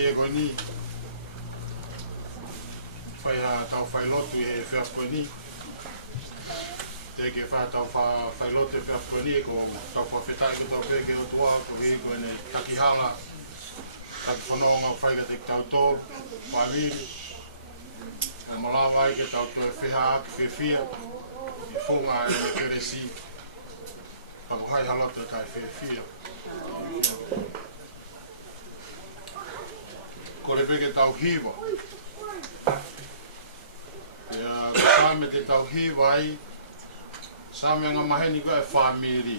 ai e koe ni. Whai ha tau whai lotu e whia koe ni. Te ke wha tau whai lotu e whia koe ni e ko tau whawhetai ko tau peke o tua ko hei koe ne takihanga. Taki whanonga whaiga te tau tō, whawiri. E malawa ai ke tau tō e whiha aki whiwhia. I whunga e me keresi. Ako hai halata tai whiwhia. Ko re peke tau hiwa. Ia, ko sāme te tau hiwa ai, sāme ngā maheni koe e whāmiri.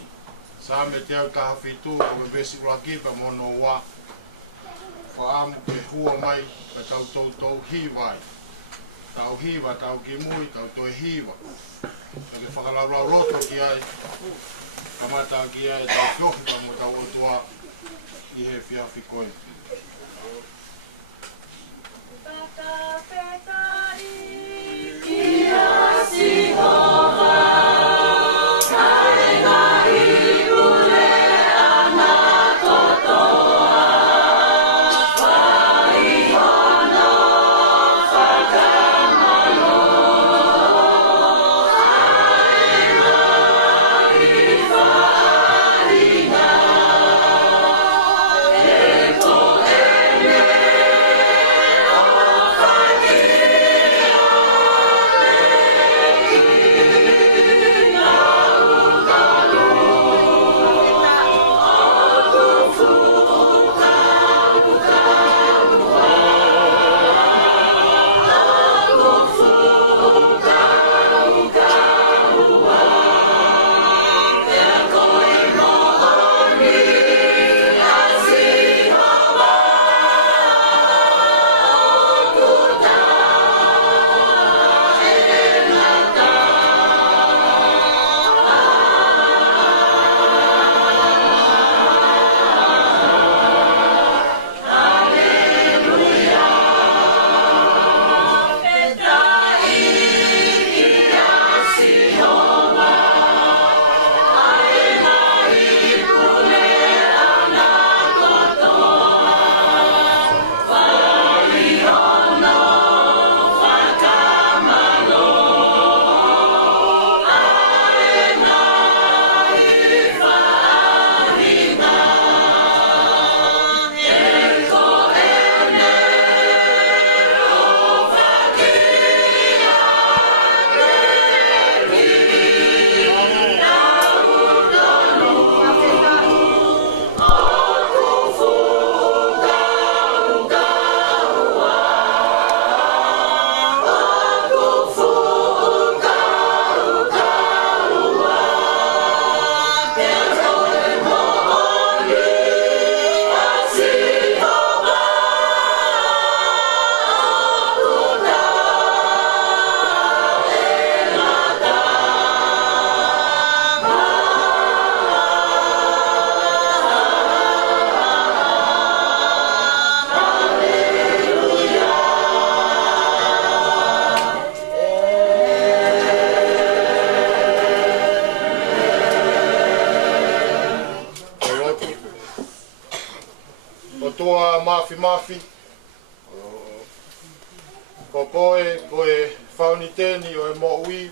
Sāme te au taha whitu, ko me besi ula kipa mono wā. Whaamu ke hua mai, ka tau hiwa ai. Tau hiwa, tau ki mui, tau toi hiwa. Ka ke whakalarau roto ki ai. Ka mata ki ai, tau whiohi ka mo tau otua i he whiawhi koe. Mafi ko poe whauniteni o e mo'ui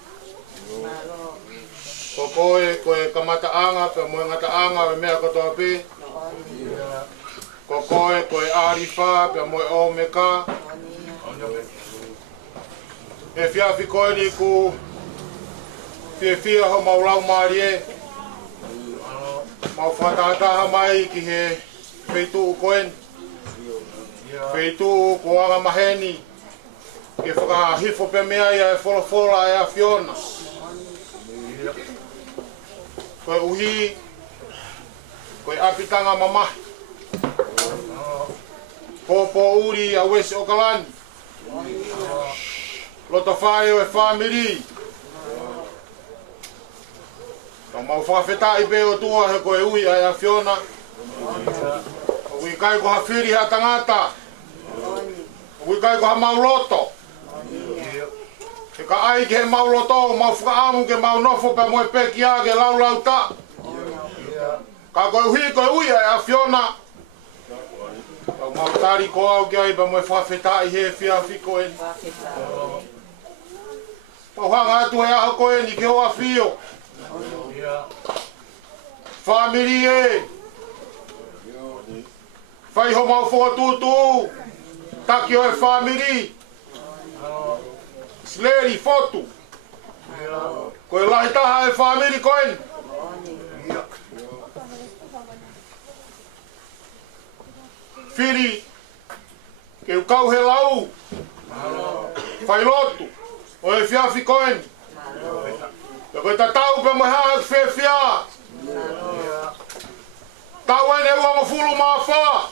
ko poe kamataanga pe moe ngataanga o e mea katoa pē ko poe arifa pe moe o meka e whiawhi koe ni ku whia ho maulau maari e mau whatataha mai ki he wheitu koen Wheitu ko anga maheni ke whakahifo pe mea ia e wholofola e a Fiona. Koe uhi, koe apitanga mamahi. Popo uri a Wesi Okalani. Lota whae o e whamiri. Ka mau whawhetai pe o tua he koe ui a Fiona. Ui kai ko ha whiri ha tangata. Ui kai ko ha mauloto. E ka ai ke he mauloto, mau whakaamu ke mau nofo pe moe peki a ke lau ta. Ka koe hui koe ui a Fiona. Tau mautari ko au ki ai pa moe whawhetai he whia whiko e. Pau hanga atu he aho koe ni ke hoa whio. Family e. Whai ho mau whatutu. Taki o e family. Sleri fotu. Koe lahi taha e family koe. Whiri. Ke u kau he lau. Whai lotu. O e whiawhi koe. Pe koe tatau pe moe haa e whia. Tau ene ua mo fulu maa wha.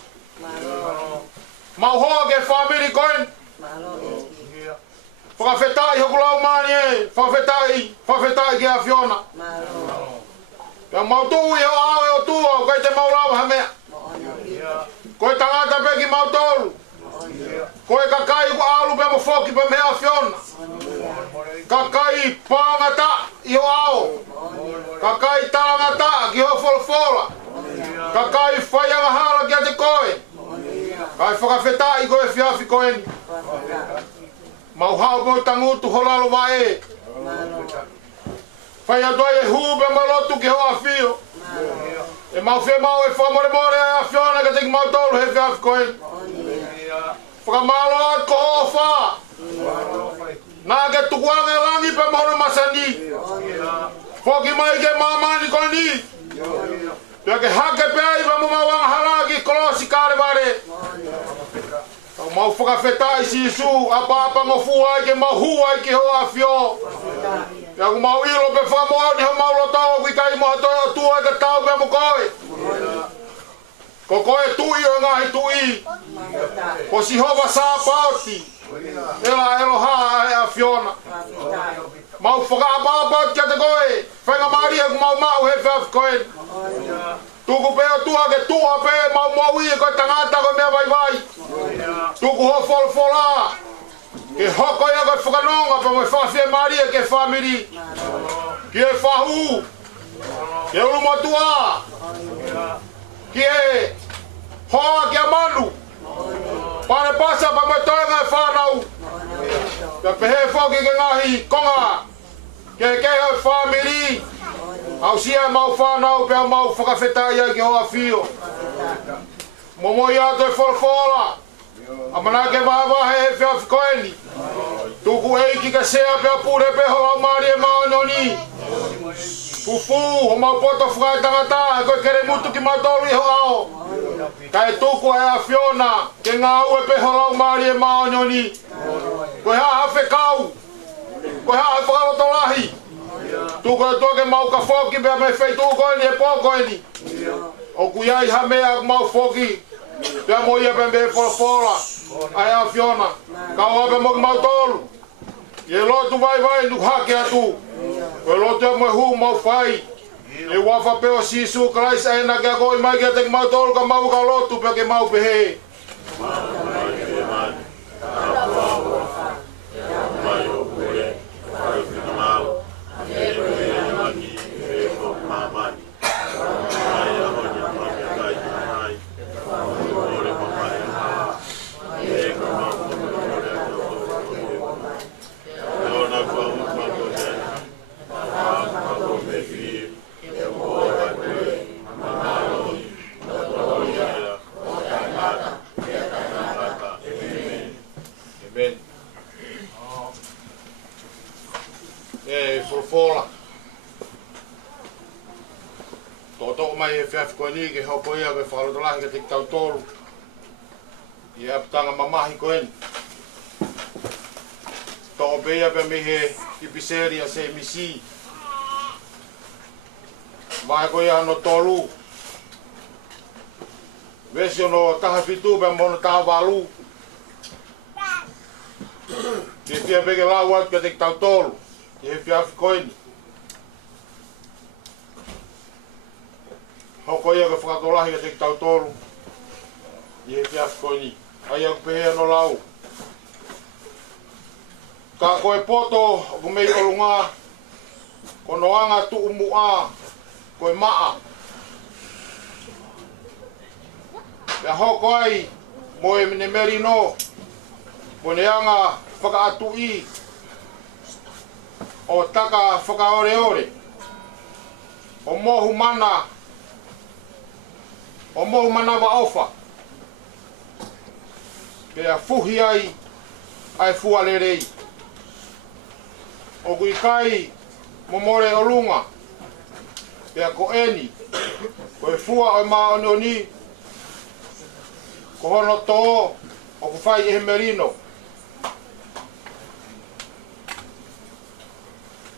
Mau hoa ke family koe. Whakawhetai hoku lau maani e. Whakawhetai ke a Fiona. Pea mau tuu i ho ao e o tua. Koe te mau lau hamea. Koe tangata peki mau tolu. Koe kakai ku alu pe mo foki pe mea Fiona. Kakai pangata i ho ao. Kakai tangata ki ho folfola. Kakai whaianga hala ki a te koe. Kai whakawhetai koe whiawhi koe ni. Mau hao po tangutu holalo wa e. Whai atoi e hube mo lotu ki ho a whio. E mau whi mau e whamore more a Fiona ka teki mau tolu he whiawhi koe. Whakamalo at ko ho wha. Nā ke tukuanga e langi pe mono masani. Whoki mai ke mamani koe ni. Pea ke hake pe ai pa mo mawanga halaki kolosi kare ware. Tau mau whakawhetai si su, apa ngofu ai ke mau hu ai ki ho a whio. Pea ku mau ilo pe whamoa ni ho mau lotao kui kai mo hatoa tua ke tau pe mo koe. Ko koe tui o ngahi tui. Ko si hova sa pauti. Ela elo ha e a Fiona. Mau whakaapapau kia te koe. Whenga maria ku mau he whiawhi koe. Tuku peo tua ke tua pe mau mau i koe tangata koe mea vai. Tuku ho folfola. Ke hoko ia koe whakanonga pa moe whawhia maria ke family. Ki e whahu. Ke ulumotua. Ki e hoa ki a manu. Pane pasa pa moe toenga e whanau. Ka pehe whoki ke ngahi konga. Ke hoi family. Au sia mau whanau pea mau whakawhetai ai ki hoa whio. Momo ia te folfola. Amana ke wawahe he whiawhi koe ni. Tuku eiki ka sea pea pure peho lau maari e maononi. Pupu, ho mau poto whakai tangata, koe kere mutu ki matolu i ho ao. Kai tuku e a Fiona, ke ngā ue peho lau maari e maononi. Koe haa hawhe kau. Koe haa hawhe whakalotolahi. Tuku e toke mau ka whoki pea me whaitu koe ni e pō koe ni. O kuiai ha mea mau whoki. Pea mo ia pe me folfola. Ai a Fiona. Kau ape mo ki mau tolu. Ye lotu vai nuk hake atu. Koe lotu e moe hu mau whai. E wafa peo Sisu Christ ai na kia koi mai kia teki mau tolu ka mau ka lotu pe ke mau pehe. Folfola. Toto mai e whiawhi koe ni ke hoko ia koe whakalotolahi ka teki tau tolu. I apitanga mamahi koe ni. Toko peia pe mihe ki piseria se misi. Vahe koe ia no tolu. Vesi ono taha fitu pe mono taha walu. Ke whia peke lau atu ka teki tau tolu. Ke he whiawhi koe ni. Hoko ia ke whakatolahi ka teki tau tolu. I he whiawhi koe ni. Ai aku pehea no lau. Ka koe poto ku mei olunga. Ko noanga tu umua. Koe maa. Pea hoko ai. mo e mene merino, mo ne anga whakaatui o taka whakaore ore, o mohu mana wa ofa, pea fuhi ai fualerei, o kui kai momore o lunga, pea ko eni, ko e fua o maoni ko hono tō o ku whai e merino.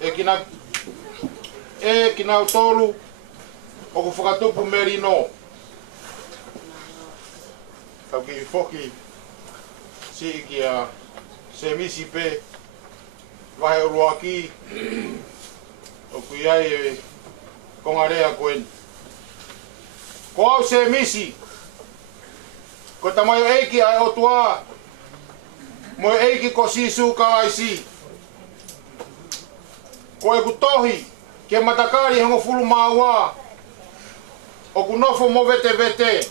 E kina tolu o ku whakatupu merino. Kau ki whoki si ki a se misi pe wahe urua ki o ku iai e kongarea koen. Ko au se misi ko tamayo eiki ai o tua mo eiki ko sisu ka ai si ko e ku tohi ke matakari hango fulu maua o ku nofo mo vete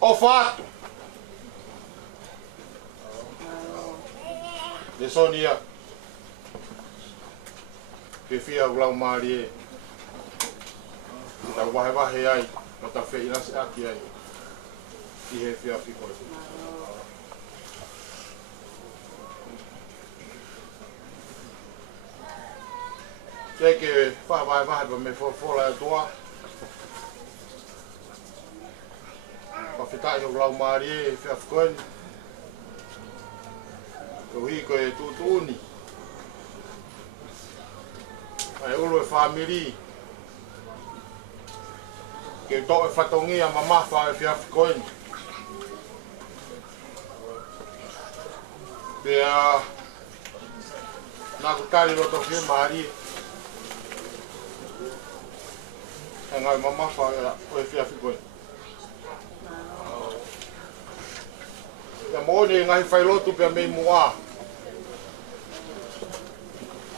o fatu de sonia ke fia ulau mari e ta wahe ai no ta fe ina se aki ai i he fia fiko que vai pa me fola tua pa fitai o lau mari fia fiko o hi ko e tutuni ai ulo e family que to e fatongia mama fa e fia fiko pea na kutari roto fie mari ngai mama fa o fia fiko ya mo ni ngai fai lotu pe me mua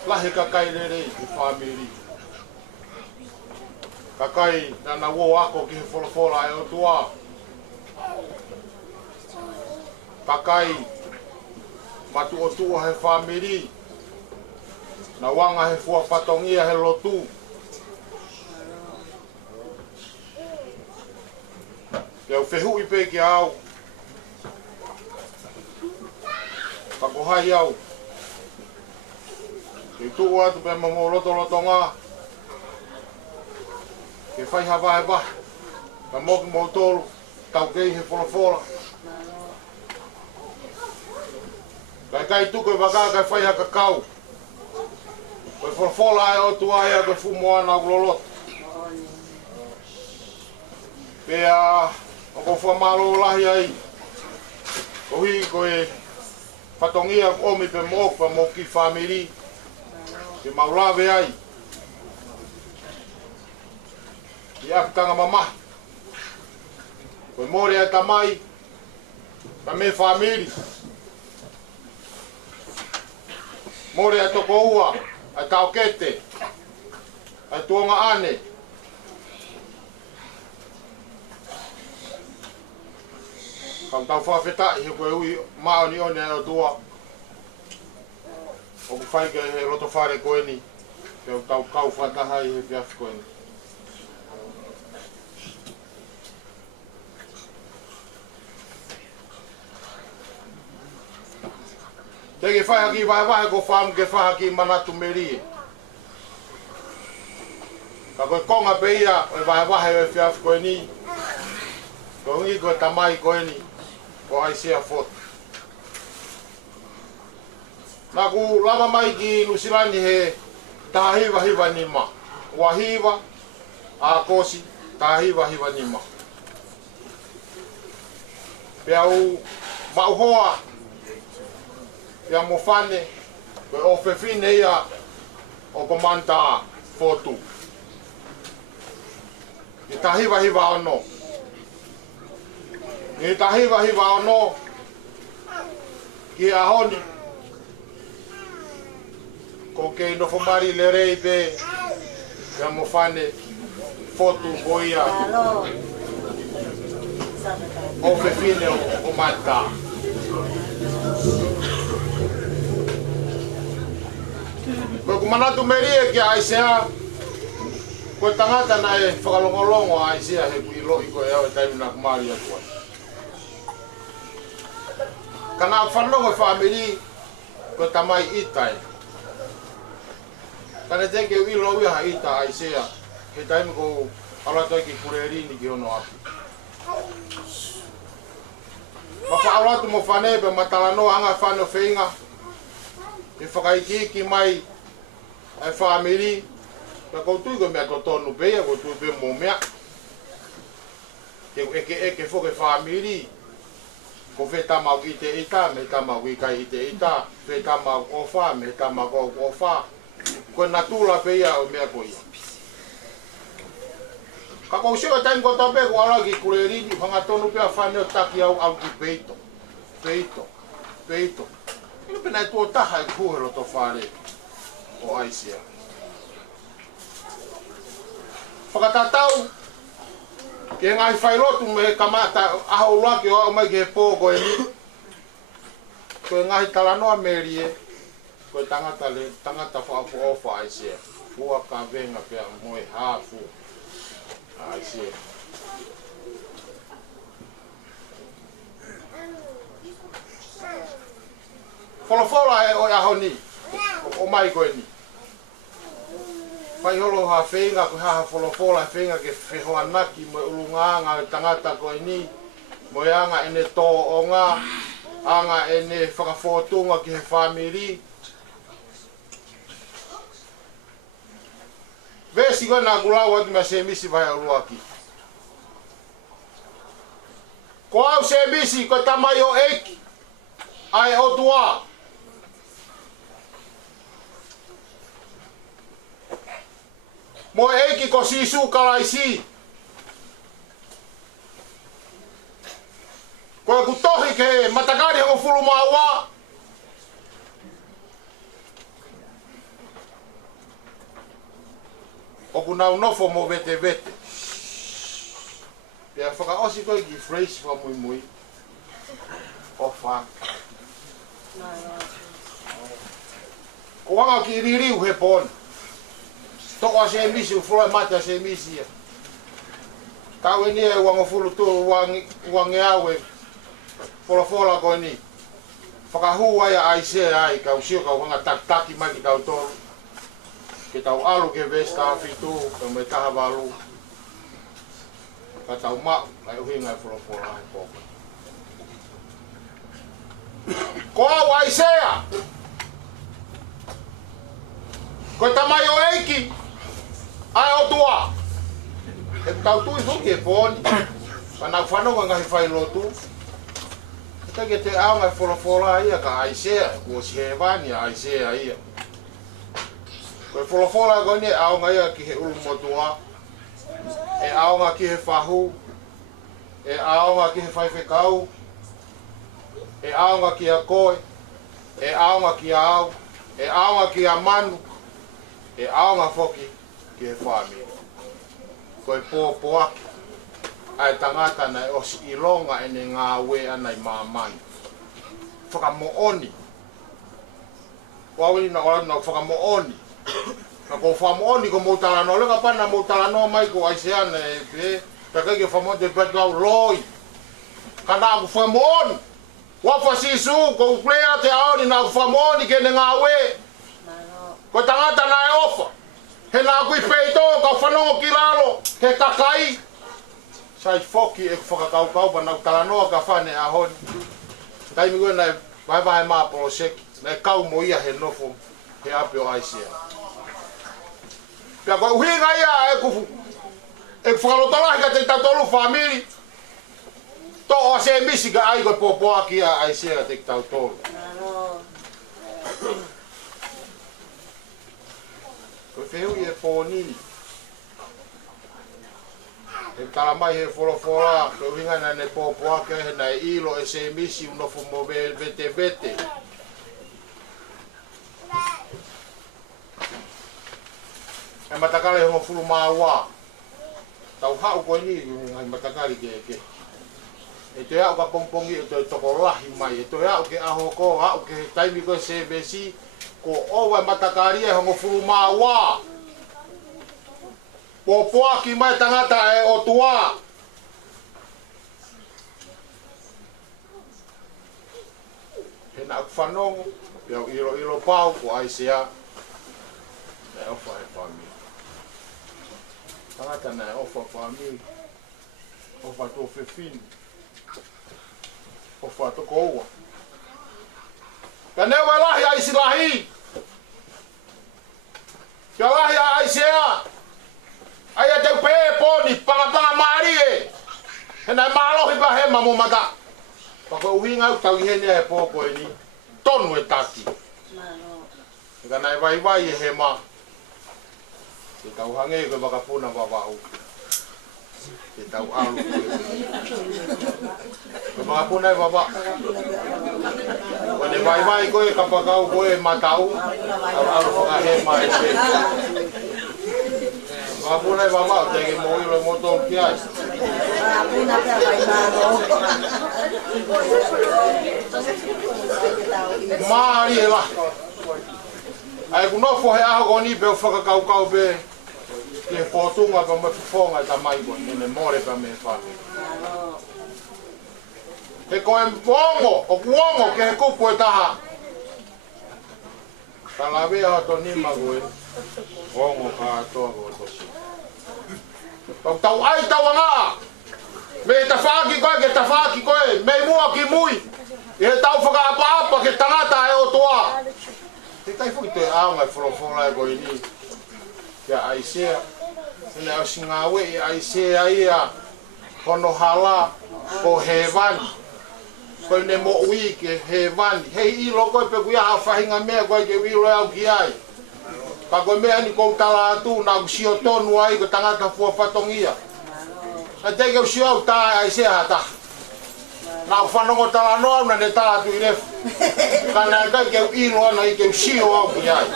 la he kakai rere i family kakai na wo ako ki fola e o tua kakai matu o tua he family na wanga he fua patongia he lotu eu fehu i pe ki au kako hai au ke tu atu pe mo loto nga ke fai hava ba ka mo ki mo tolu tau kei he fola kai tu ko baka ka fai ha kakau ko fola ai o tu ai ko fu mo na glolot pea o fu malo lahi ai o hi ko e patongia o mi pe mo pa mo ki family ke maulave ai ia tanga mama ko more ai tamai ta me family more ai toko ua ai kaukete ai tuonga ane kam tau whawheta i koe ui maoni one o tua o ku whai ke he roto whare koe ni ke tau kau whataha i he whiawhi koe ni te ke whai vai ko whaam ke whaha ki manatu meri ka koe konga pe ia o vai o whiawhi koe ni ko hungi koe tamai koe ni ko ai sea fot na ku lama mai ki Nusilani he tahiwa ni ma wahiwa a kosi tahiwa ni ma peau mauhoa ya mofane ko o fefine ia o komanta fotu i tahiwa ono ni tahiwa ono ki ahoni ko ke no fomari le rei pe ya mofane fotu boia o fefine o mata. Ko kumanatu merie ki aisea ko tangata na e whakalongolongo aisea he kuilo iko e awe taimi na kumari atua. Kana whanongo whamiri ko tamai itai. Kana teke uilo uiha ita aisea he taimi ko alatoi ki kurerini ki hono api. Maka alatu mo whanebe matalano anga whano whenga e whakaikiki mai ai whamiri ka koutui ko mea totonu pea, koutui pe mo mea ke eke whoke whamiri ko whe tamau i te ita, me tamau i kai i te ita, whe tamau o wha, me tamau o wha ko natula pea o mea ko ia. Ka kou seo taim ko tope ko ala ki kurerini whanga tonu pea whaneo taki au ki peito. Peito. Ino pena e tuo taha e kuhero to whare o aisea. Whakatatau ke ngai whairotu me kamata aho uaki o mai ke pōko e ni. Ko ngai talanoa merie ko tangata whaafu ofa aisea. Fua ka venga pea moe hafu. Aisea. Wholofola e o aho ni, o mai koe ni. Whai holo ha whenga ko haha wholofola whenga ke whehoanaki mo ulunganga tangata koe ni. Mo anga ene tō o ngā, anga ene whakawhotunga ki he whamiri. Vesi koe nā kulau atu mea se misi vai au luaki. Ko au se misi ko tamai o eki, ai o tua. Mo eki ko sisu kalaisi. Ko ku tohi ke matakari hango fulu maua. O ku nau nofo mo vete. Pea whakaosi koe ki phrase wha mui. O wha. Ko wanga ki ririu he pon. Toko a se misi, u fula mate a se misi. Tau e ni e wanga fulu tu wange au e fola koe ni. Whakahu ai a aise ai, kau sio kau wanga taki mai ki tau tolu. Ke tau alu ke vesta fitu, kau me taha walu. Ka tau mau, kai uhinga e fola ai poko. Ko au aisea! Ko tamai o eiki! Ai o tua! E tau tui huki e pōni. Ka whanonga ngahi whai lotu. Ka ke te ao ngai fola ia ka aisea, kua si he wani a aisea ia. Ko e fola koe ni ao ngai ia ki he ulu motua. E ao ngai ki he whahu. E ao ngai ki he whaiwhekau. E ao ngai ki a koe. E ao ngai ki a au. E ao ngai ki a manu. E ao ngai whoki ki he whamiri. Ko e pōpoaki. Ai tangata nei osi ilonga ene ngā we anai māmani. Whakamooni. Wawini na oratu na whakamooni. Na ko whamooni ko moutalano. Lega pana moutalano mai ko aiseana e pe. Kakake whamooni te petlau loi. Kana aku whamooni. Wafa sisu ko uplea te aoni na whamooni kene ngā we. Ko tangata nai ofa. He nā kui peito ka whanongo ki lalo. He kakai. Sai foki e whakakaukau pa nau talanoa ka whane a honi. Taimi koe nei vai mā polo seki. Nei kau mo ia he nofo he api o aisea. Pea koe uhinga ia e kufu. E whakalotalahi ka te tautolu whamiri. To o se misi ka ai koe pōpoaki a aisea te tautolu. Koe whehui e pōnini. E tala mai he wholofola, ko winga na ne pōpoake he na ilo e se misi unofo mo vete. E matakale hongo fulu maa wā. Tau hau koe ni, ngai matakari ke. E te au ka pongpongi e te toko lahi mai. E te au ke aho ko, au ke taimi ko se besi, ko owa matakaria hongo furu maa wā. Po poa ki mai tangata e o tua. He na aku whanongo, iau iro pau ko aisea. E ofa e whamiri. Tangata na e ofa whamiri. Ofa tō whiwhini. Ofa tō koua. Ka newa lahi aisi lahi. Kia lahi aisea. Aia te pe poni, panga maari e. He nai maalohi pa he mamu mata. Pako uhinga u tau ihene e pōko e ni. Tonu e taki. Ka nai vai e he ma. Te tau hange koe waka puna wawau. Te tau alu koe waka puna e wawa. Wane vai koe kapakau koe matau. Alu waka he ma e se. Waka puna e wawa, teke mo ilo moto ki ai. Maari e la. Ai kunofo he aho koni pe o whakakau pe. Ke whotunga pa me whonga ta mai ko ne more pa me whake. He koe mwongo, o kuongo ke he kupu e taha. Ta lawe aho to nima koe. Mwongo ka atoa koe tosi. Tau ai tawanga. Me ta whaki koe ke ta whaki koe. Me mua ki mui. I he tau whakaapa ke tangata e o toa. Te tai fuki te aonga e wholofonga e koe ni. Kia aisea. Tene au singawe i aisea ia. Kono hala. Ko he vani. Koe ne mo ui ke he vani. Hei ilo koe pe kuia ha whahinga mea koe ke wilo au ki ai. Ka koe mea ni kou tala atu na usio tonu ai ko tangata fua whatongia. Na teke usio au tae aisea hata. Na whanongo tala noa na ne tala tu i refu. Ka nai kai ke ilo ana i ke usio au ki ai.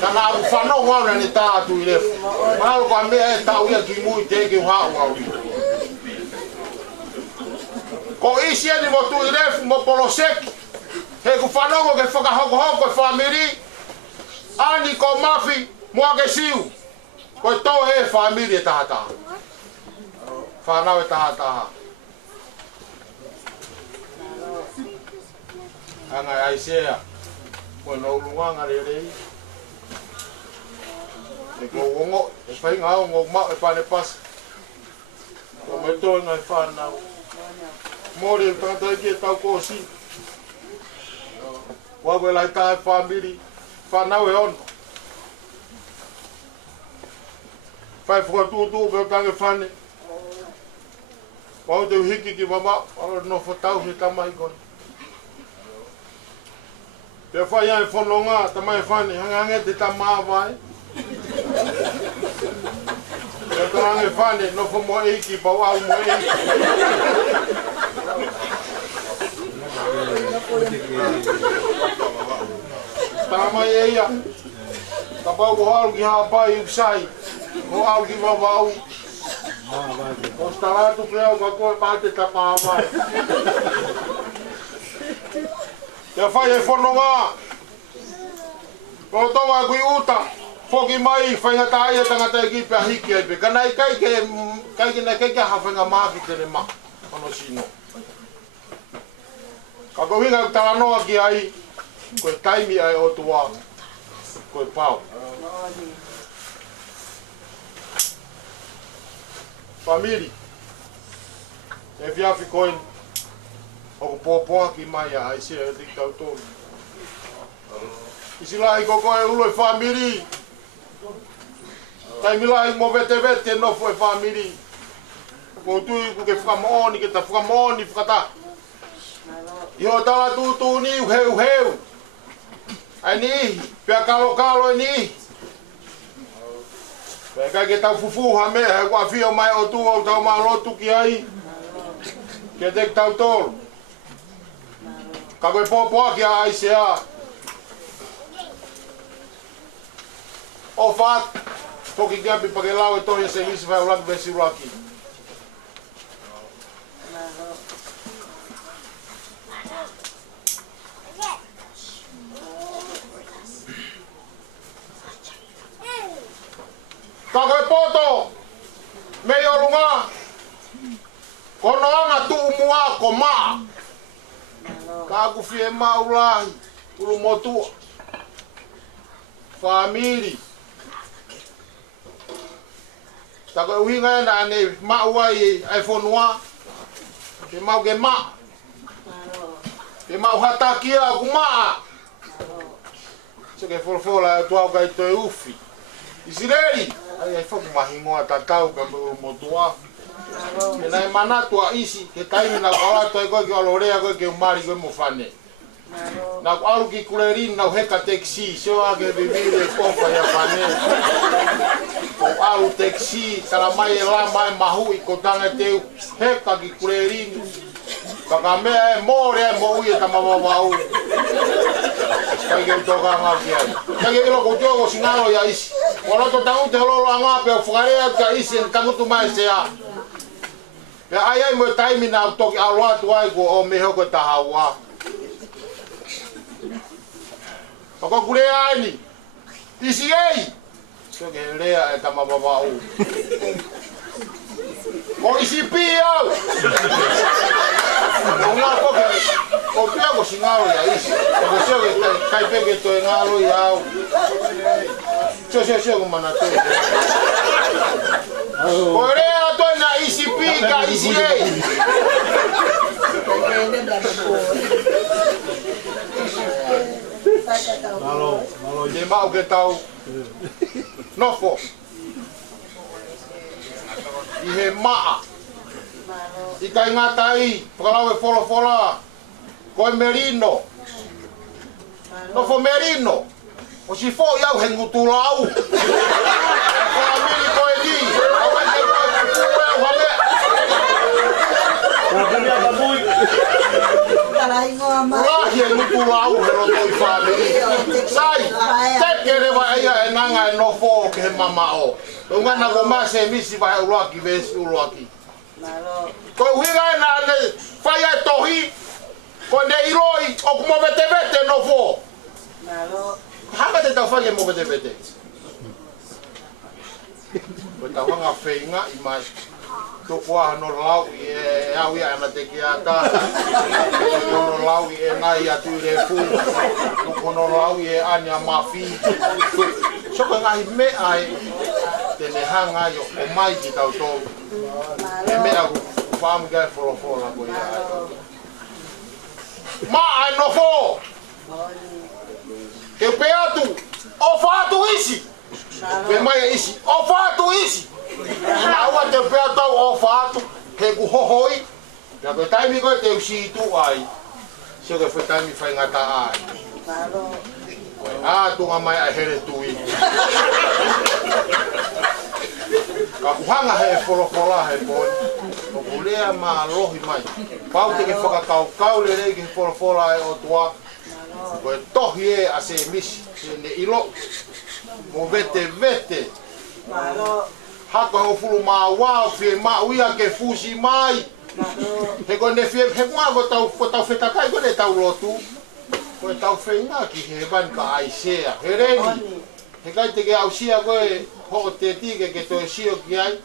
Ka na whanongo ana ne tala tu i refu. Mahalo kwa mea e tau ia ki mui teke uhau au i. Ko isi eni mo tu i refu mo poloseki. He ku whanongo ke whakahoko e whamiri. Ani ko mafi mua ke siu. Koe tō he whamiri e tahataha. Whanau e tahataha. Angai aisea. Koe no ulunganga re rei. E ko wongo. E whainga au ngō mau e pane pasa. Ko me tō ngai whanau. Mori e tangata e kia tau kōsi. Wawe lai tae whamiri. Whanau e ono. Whai whakatūtū pe o tange whane. Wau te uhiki ki mama, wau no whatau he tamai koni. Te whai ai whanonga, tamai whane, hangange te tamaa vai. Te tange whane, no whamo eiki, pau au mo eiki. Tamai eia. Ka pau ko haru ki hapai upsai. Ko au ki wawau. Ko staratu preau ka koe pate ta maamai. Te whai e whanonga. Ko tonga kui uta. Whoki mai whaingata aia tangata e kipe a hiki ai pe. Kanai kai ke hawhenga maaki tere ma. Ano sino. Ka ko hinga tala noa ki ai. Koe taimi ai o tua. Koe pau. Famili. E whiawhi koen. Oko pōpoa ki mai a aise e tik tau tōru. Isi lahi ko koe ulo e famili. Taimi lahi mo vete nofo e famili. Ko tui ku ke whakamooni ke ta whakamooni whakata. Iho tala tūtū ni uheu. Ai ni, pia kalo e ni. Pea kai ke tau fufuha mea, he kua whio mai o tu au tau maa lotu ki ai. Ke tek tau tōru. Ka koe pōpoa ki a aisea. O whaat, toki ki api pake lau e tohi se visi whai ulaki besi ulaki. poto. Me yorunga. Kono anga tu mua ko ma. Kagu fie maulahi. Ulu motu. Famili. Taka uhinga na ne mauai iPhone 1. Ke mau ke ma. Ke mau hatakia aku ma. So ke folfola tua kai te ufi. Isireli. Ai foku mahingoa tatau ka motua. Ke nai mana tua isi ke taimi na kala toi ko ke alorea ko ke mari ko mo fane. Na ko alu ki kulerin na heka taxi so age bibire kofa ya fane. Ko alu taxi sala mai la mai mahu ko tanga te heka ki kulerin. Kakame more mo uye tamama mau. Kai ke toka ngakia. Kai ke lo ko jogo sinalo ya isi. Wala to tangu te lo anga pe fukarea ka isi tangu tu mai sea. Pe ai mo taimi na toki alwa tu ai go o meho ko tahawa. Pako kule ani. Isi ei. So ke lea e tamama mau. Ko isi pia. Nga ko ke o pia ko singalo ya isi. Ko se ke kai pe ke to ngalo ya. Sio ko mana to. Ore ato na isi pika isi ei. Malo je mau ke tau. Nofo. Ihe maa. Ika ingatai, pagalawe fola. Koe merino. Nofo merino. O si fo iau he ngutulau. Koe mili koe di. Awe se koe kukue o hame. Kakania babui. Ulahi e ngutulau he rotoi family. Sai, tekere wa ia e nanga e nofo ke he mamao. Ungana ko mase misi vai uloaki vesi uloaki. Ko uhinga na ne faya tohi ko ne iroi o mo vete no fo. Hanga te tau faya mo vete. Ko tau hanga feinga i mai. Ko kwa no lau e au ia na te ki ata. Ko no lau e nai atu re fu. Ko no lau e ania mafi. Soko ngai me ai tene hanga yo o mai ki tau tō. E mea ku whaamu gai whoro la koe ai. Ma ai no fo! Ke pe atu, o whaatu isi! Pe mai isi, o whaatu isi! Ma ua te pe atau o whaatu, he ku hohoi. Ka pe taimi koe te usi tu ai. Sio ke whi taimi whai ngata ai. Koe tunga mai ai here tui. Ka kuhanga he wholofola he poni. O kulea ma rohi mai. Pau te ke whakakau le rei ke wholofola e o tua. Koe tohi e a se misi. Se ne ilo. Mo vete. Hako he o fulu maa wao fie maa uia ke fusi mai. He koe ne fie he mua ko tau whetakai koe ne tau lotu. Koe tau whenga ki he van ka aisea. He reni. He kai te ke au sia koe ho te tike ke toi sio ki ai.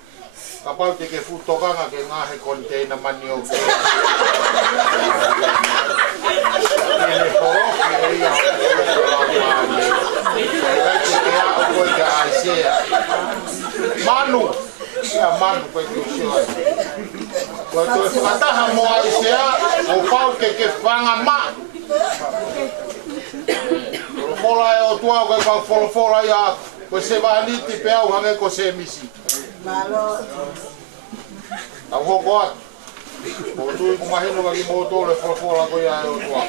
Ka pau te ke futokanga ke ngā he konteina mani o ke. Kene horoki e ia he kai te ke au koe ke aisea. Manu. Ia manu koe ke sio ai. Koe toi whakataha mo aisea o pau ke whanga ma. Folofola e o tua koe kau folofola ia koe se vaniti pe au hange ko se misi. Tau hoko atu. Ko tui ku mahino kaki moto le folofola koe ia e o tua.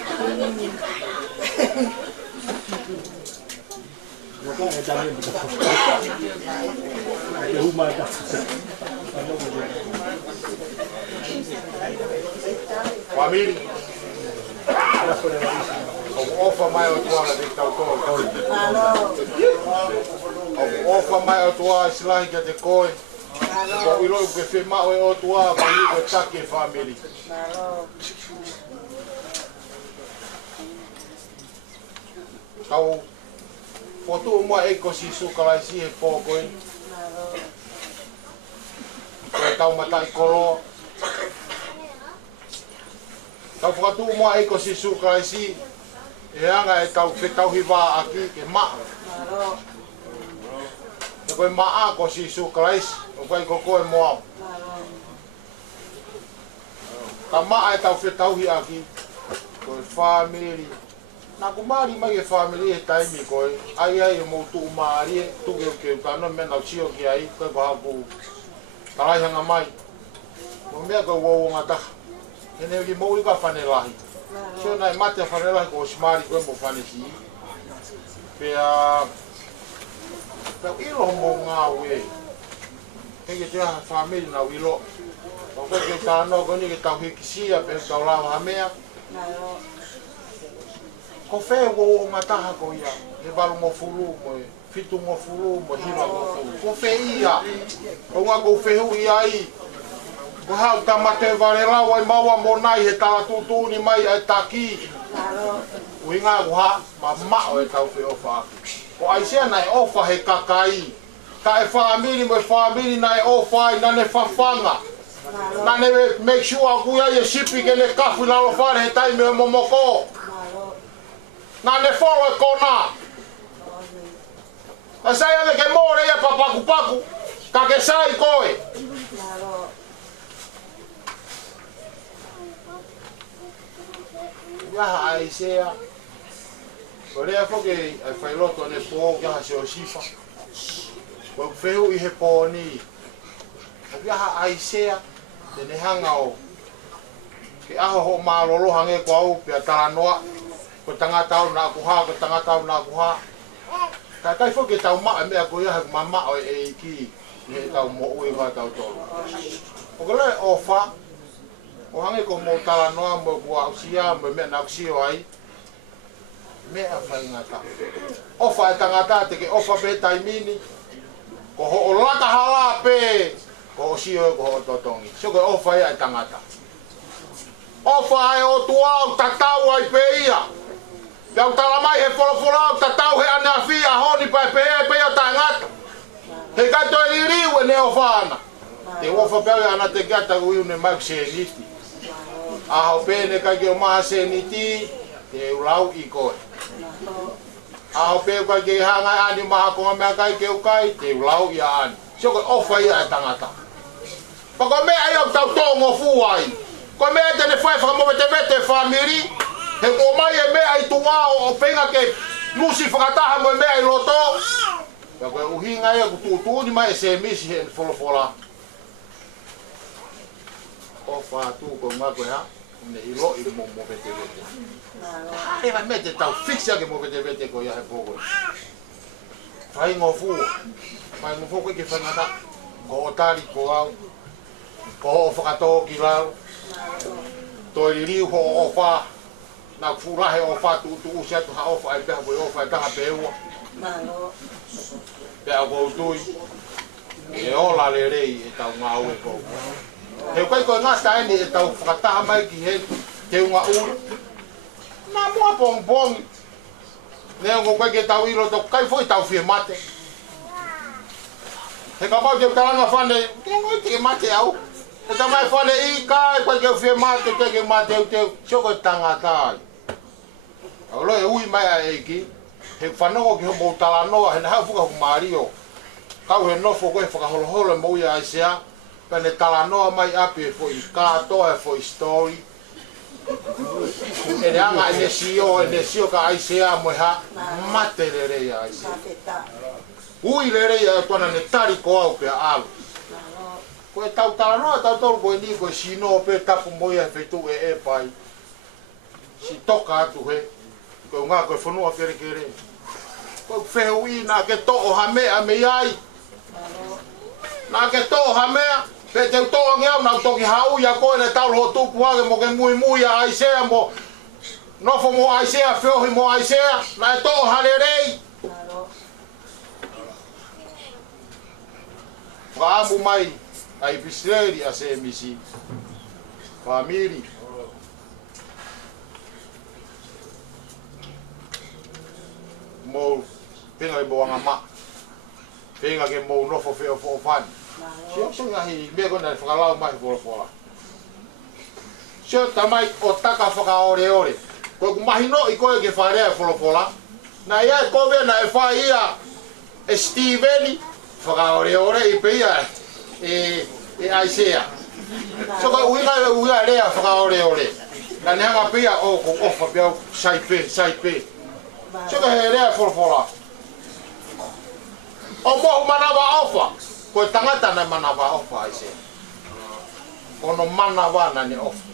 Famili. Ofa mai o tua la dita o toa. Ofa mai o tua silahi ka te koe. Ko ilo ke whi mao e o tua ko i ko take family. Kau fotu mua e ko si sukalai si he pō koe. tau mata i kolo. Tau whakatu mua e ko si sukaisi. E anga e tau whetau hiwa aki ke maa. E koe maa ko si sukaisi. O koe koko e moa. Ka maa e tau whetau hi aki. Koe family. Nā ku maari mai e family e taimi koe. Ai ai e moutu umaari e. Tuke o keu kano mena o sio ki ai. Koe ko hapu. Talaihanga mai. Mo mea koe wou ngata. Hene ki mouri ka whanelahi. So nai mate whanelahi ko smari koe mo whanesi. Pea ilo mo ngā ue. Heke te aha family na ilo. Ko koe ke tāno ko ni ke tau hikisia pe tau lawa hamea. Ko whē wo ngā taha ko ia. He waru mo furu mo e. Fitu mo furu mo hiwa mo furu. Ko whē ia. Ko ngā ko whehu ia i. Ko hau tamate ware lawa i maua mo nai he tala tutuni mai ai taki. Ui ngā kuha ma mao e tau whi ofa. Ko aisea nai ofa he kakai. Ka e whaamiri mo e whaamiri nai ofa i nane whawhanga. Nane make sure kuia i e sipi ke ne kafu lalo whare he taime o momoko. Nane whoro e kona. A sai ane ke mōre ia papaku paku. Ka ke sai koe. Iaha ai sea. O rea whoke ai whailoto ne pō iaha se o sifa. Ko whehu I he pōni. Iaha ai sea. Tene hanga o. Ke aho ho mārolo hange ko au pia taranoa. Ko tangata au nā kuha, ko tangata au nā kuha. Ka kai whoke tau maa mea ko iaha mama o e iki. He tau mo ue wā tau tolu. O ko lea ofa. O hange ko mo taranoa mo kua usia mo mea nā kusio ai. Mea whai ngata. Ofa e tangata te ke ofa pe taimini. Ko ho o laka hala pe. Ko o sio e ko ho o totongi. So ko ofa e tangata. Ofa e o tuau tatau ai pe ia. Kau talamai he wholofolau tatau he ana fia honi pai pe e pe o tangata. He kato e liriu e ne ofa ana. Te ofa pe ana te gata uiu ne mai se niti. Aho pe ne kai ke o maha se niti. Te ulau I koe. Aho pe kai ke hanga ani maha konga mea kai ke ukai. Te ulau I ani. So ko ofa ia e tangata. Pa ko mea ai au tau tongo fuai. Ko mea tene whai whakamove te vete whamiri. He ko mai e mea I tuwao o whenga ke nusi whakataha mo e mea I loto. Ka koe uhinga ia kutuutuni mai e se misi he wholofola. Ofa atu ko ngā koe ha. Ne I lo I mo vete vete. Ewa me te tau fixia ke mo vete vete ko ia he pōkoe. Whai ngō fua. Mai ngō fua koe ke whangata. Ko o tari ko au. Ko o whakatō ki lau. Toi ririu ho o wha. Nā kufurahe o wha tu usia tu ha o wha ai peha koe o wha I taha peua. Pea kou tui. E ola le rei e tau ngā ue kou. He kai koe ngā taene e tau whakataha mai ki he te unga uru. Nā mua pong pongi. Nea ngō koe ke tau iro tau kai foi tau whie mate. He ka pau te taranga whane, ke ngoi te mate au. E ta mai whane I kai koe ke whie mate, ke mate au teu, soko tangatai. Au loe ui mai a eiki. He whanongo ki ho mou talanoa, he hau whuka humario. Kau he nofo koe whakaholoholo mou ia aisea. Pene talanoa mai api e fo I kātoa e fo I story. E reanga e nesio ka aisea mo ha mate le rei aisea. Ui le rei a tuana ne tari ko au pia alu. Koe tau talanoa tau tolu koe ni koe sino pe tapu mo ia whetu e pai. Si toka atu he. Koe ngā koe whanua kere kere. Koe whehu I nā ke to'o ha mea me iai. Nā ke to'o ha mea. Pe te toa ngeau nau toki hau ia koe ne tau ho tupu hage mo ke mui mui a aisea mo nofo mo aisea, whiohi mo aisea, na e toa hale rei. Whaamu mai ai pisleri a se misi. Famiri. Mo penga I mo anga ma. Penga ke mo nofo whio fo fani. Sio so ngahi me ko na whakalau mai pola. Sio tamai o taka whakaore ore. Ko mahino I koe ke wharea pola. Na ia ko ve na e wha ia e Steveni whakaore ore I peia e Aisea. So ko uiga rea whakaore ore. Na neanga peia o ko ofa pia saipe. So ko he rea pola. O mo manawa ofa. Ko tangata na manawa ofa Aisea. Ono manawa na ne ofa.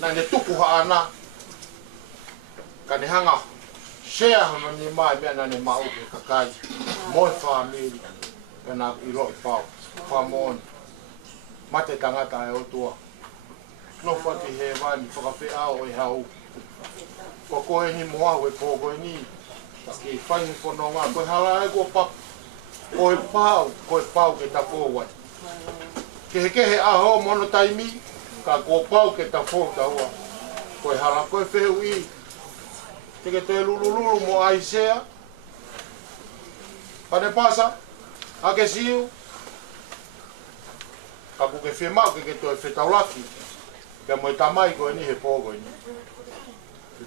Na ne tuku haana. Ka ne hanga share hama ni mai mea na ne mau ke kakai. Moi whamiri. E nā I roi pau. Whamoni. Mate tangata e otua. No whati he wani whakawhi ao e hau. Ko koe ni moa we po koe ni. Ki whaingi whanonga. Koe hala e ko papu. Koe pau ke ta fōwai. Kehe aho mono taimi. Ka ko pau ke ta fō ta ua. Koe hala koe whehu I. Teke te lulululu mo Aisea. Pane pasa. Ake siu. Ka kuke whemau ke toi whetaulaki. Ka moe tamai koe ni he pō koe ni.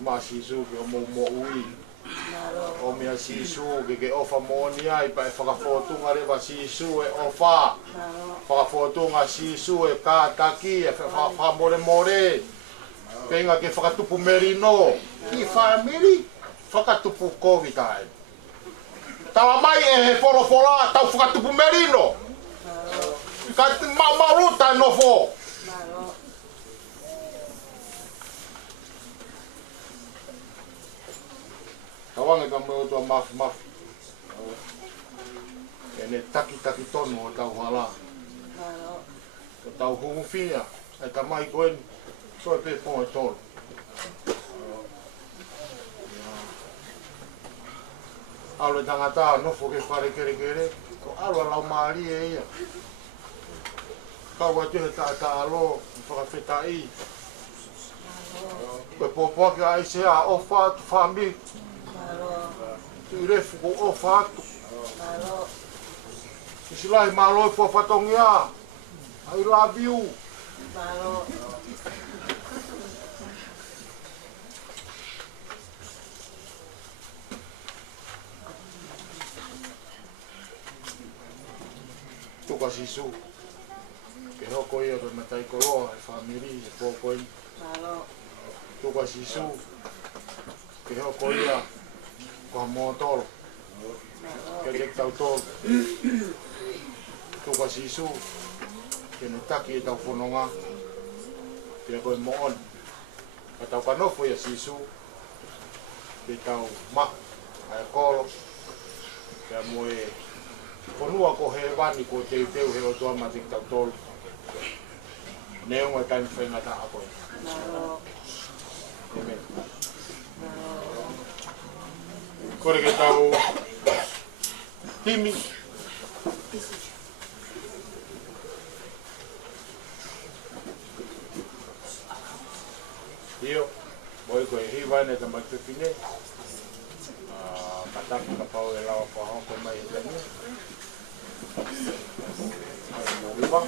Maa sisu ke o mo ui. O mea sisu ke ofa mooni ai pa e whakawhotunga rewa sisu e ofa. Whakawhotunga sisu e kātaki e whakamore. Penga ke whakatupu merino. Ki whamiri, whakatupu COVID ai. Tawa mai e he whorofola tau whakatupu merino. Ka maruta no fo. Tawange ka mo to maf. Ene taki tono o tau hala. O tau hungufia, e ta mai koen, so e pe po e tolo. Alo tangata no fo ke whare kere, ko alo lau maari e ia. Kau atu he ta alo, whakawheta I. Koe pōpua ki Aisea, ofa atu whamiri. Tu refu ko ofa atu. Isilahi maloi po whatongia. I love you. Tuka sisu. Ke hoko ia ko matai koloa e whamiri e pōkoi. Tuka sisu. Ke hoko ia ko motoro. Ke tek tau toro. Tuka sisu. Ke ne taki e tau whanonga. Ke koe moon. Ka tau kanofo ia sisu. Ke tau ma. Ai kolo. Ke moe. Ponua ko he wani ko teu he o tua matik tau tolu. Neunga taimi whaingata a koe. Amen. Kore ke tau Himi. Io, voi koe hiwane ta mai pepine. Pataki ka pau e lawa pa hoko mai e tani. Viva.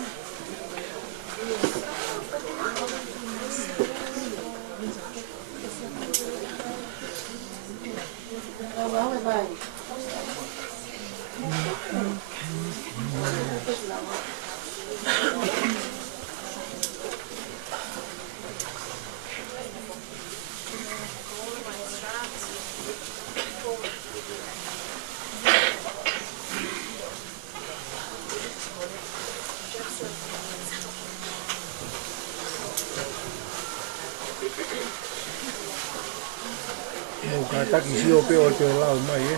Taki si o pe o te lau mai e.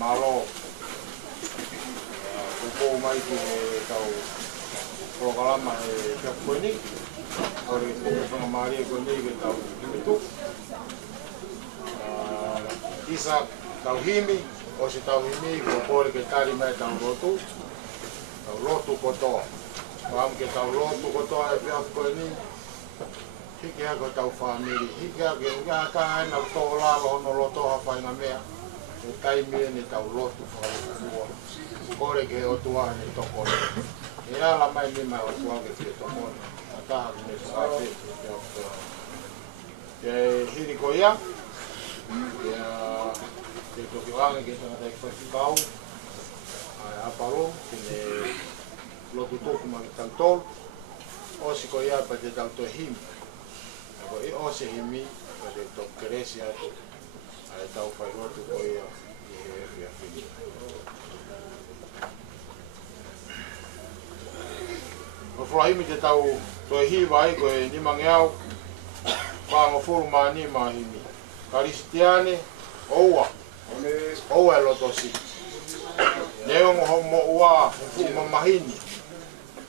malo. Kupo mai ki he tau programa e Piapueni. Ore kupo whangamari e koe nei ke tau himitu. Isa tau himi, o se tau himi, ko kore ke tari mai tau lotu kotoa. Wam ke tau lotu kotoa e Piapueni. Hiki hako tau whamiri, hiki hake unga ka na tō lalo hono loto hawhai na mea. E taimie ni tau lotu whakalukua. Kore ke o tuahe ni tokone. E ala mai ni mai o tuahe ke tokone. Ataha ki me whakate ke hiri ko ia. Ke toki wange ke tangata e whakikau. Ai aparo, kine lotu toku ma ki tau tolu. Osi ko ia pa te tau to himi. Ko e o se himi, pa te tau keresi atu. Ai tau whai rotu ko ia i he whia whini. O whahimi te tau to hiwa ai ko e nimange au. Whango furu maa ni maa himi. Karisistiane, oua. Oua e lotosi. Neongo homo ua, fuku mamahini.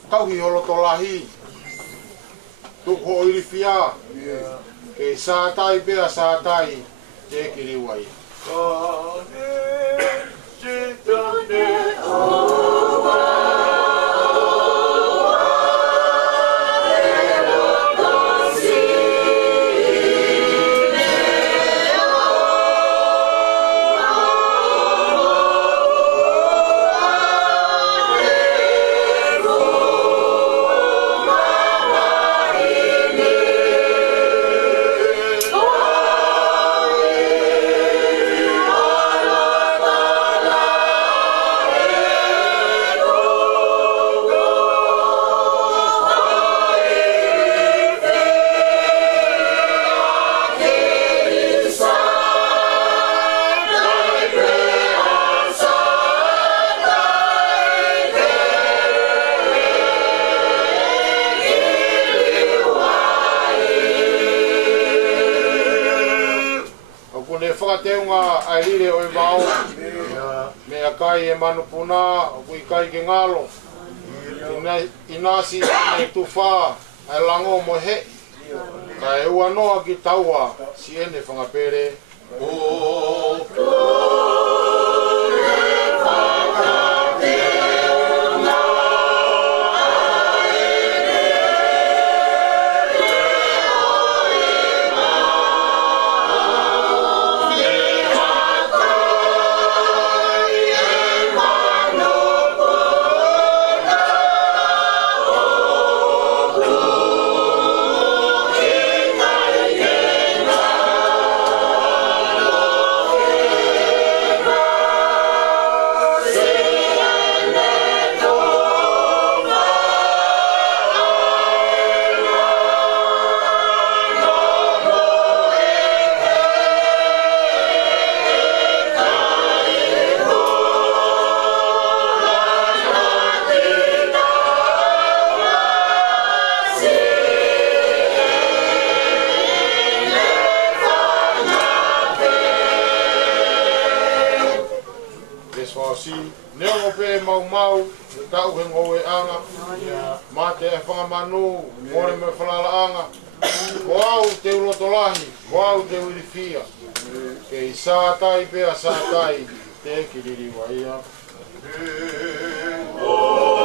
Tauhi holoto lahi. Tuko o irifia, ke sātai pia sātai, te kiriwai. Whakateunga ai rire o i wao, mea kai e manupuna, kui kai ke ngalo. Inasi e tuwha, ai lango mo he. Ka e ua noa ki taua, si ene whangapere. Neo pe mau, tau he ngau e anga, mate e whangamanu, more me whalala anga, ko au te ulotolahi, ko au te urifia, kei sātai pea sātai, te kiririwa ia. Oh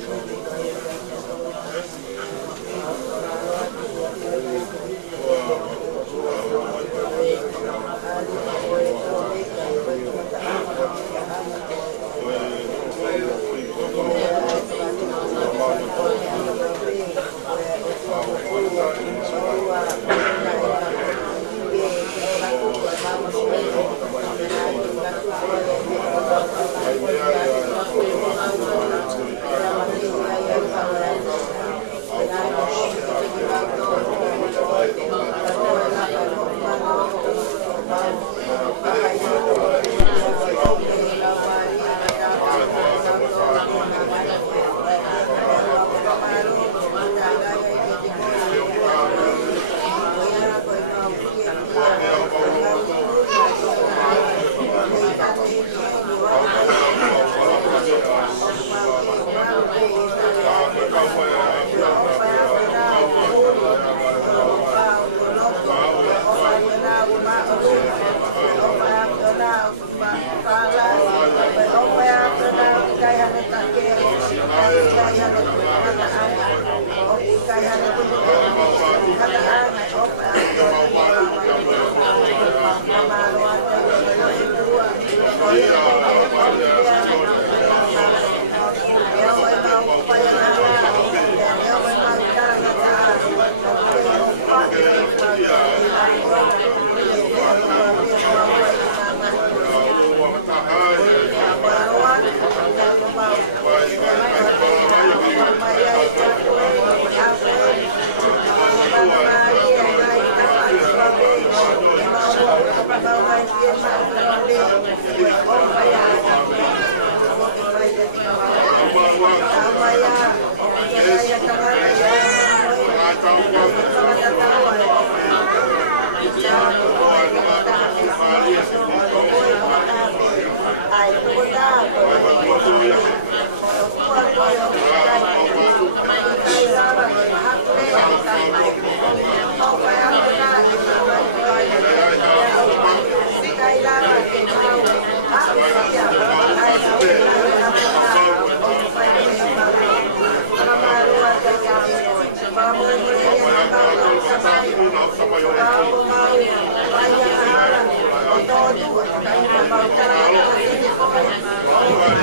Terima kasih.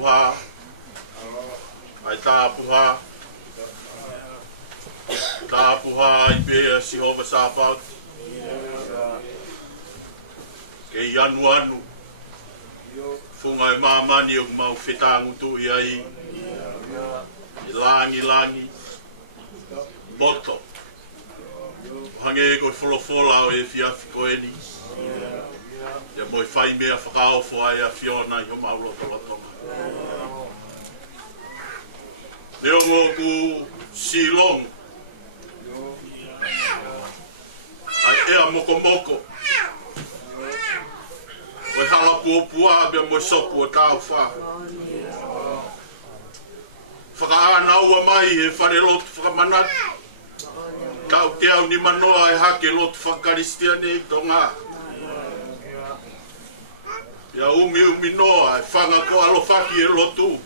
puha. Ai tāpuha. Tāpuha I pēa si hova sāpau. Kei anu. Funga mamani o mau whetangu tu I ai. I langi. Boto. Hange koe wholofola o e whiawhi koeni. Ia moi whai mea whakaofo ai a Fiona I o maulotolotonga. Leo ngō ku Silong. Ai ea moko. Koe hala puopua bea moi sopu o tāu wha. Whakaana ua mai he whare lotu whakamanatu. Tau te au ni manoa e hake lotu whakaristiane I tonga. Ia umi noa e whanga ko alofaki e lotu.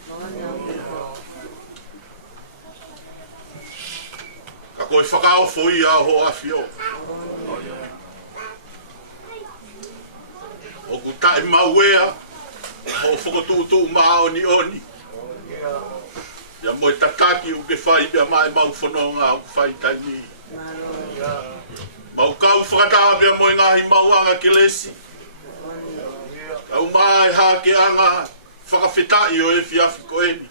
Ka koe whakaofo I a ho awhio. O ku tae mauea, ho whakotutu maa oni. Ia moe tataki u ke whai bea mai mau whanonga u whai taimi. Mau kau whakataha bea moe ngahi mauanga ke lesi. Kau mai hake anga whakawhetai o e whiawhi koeni.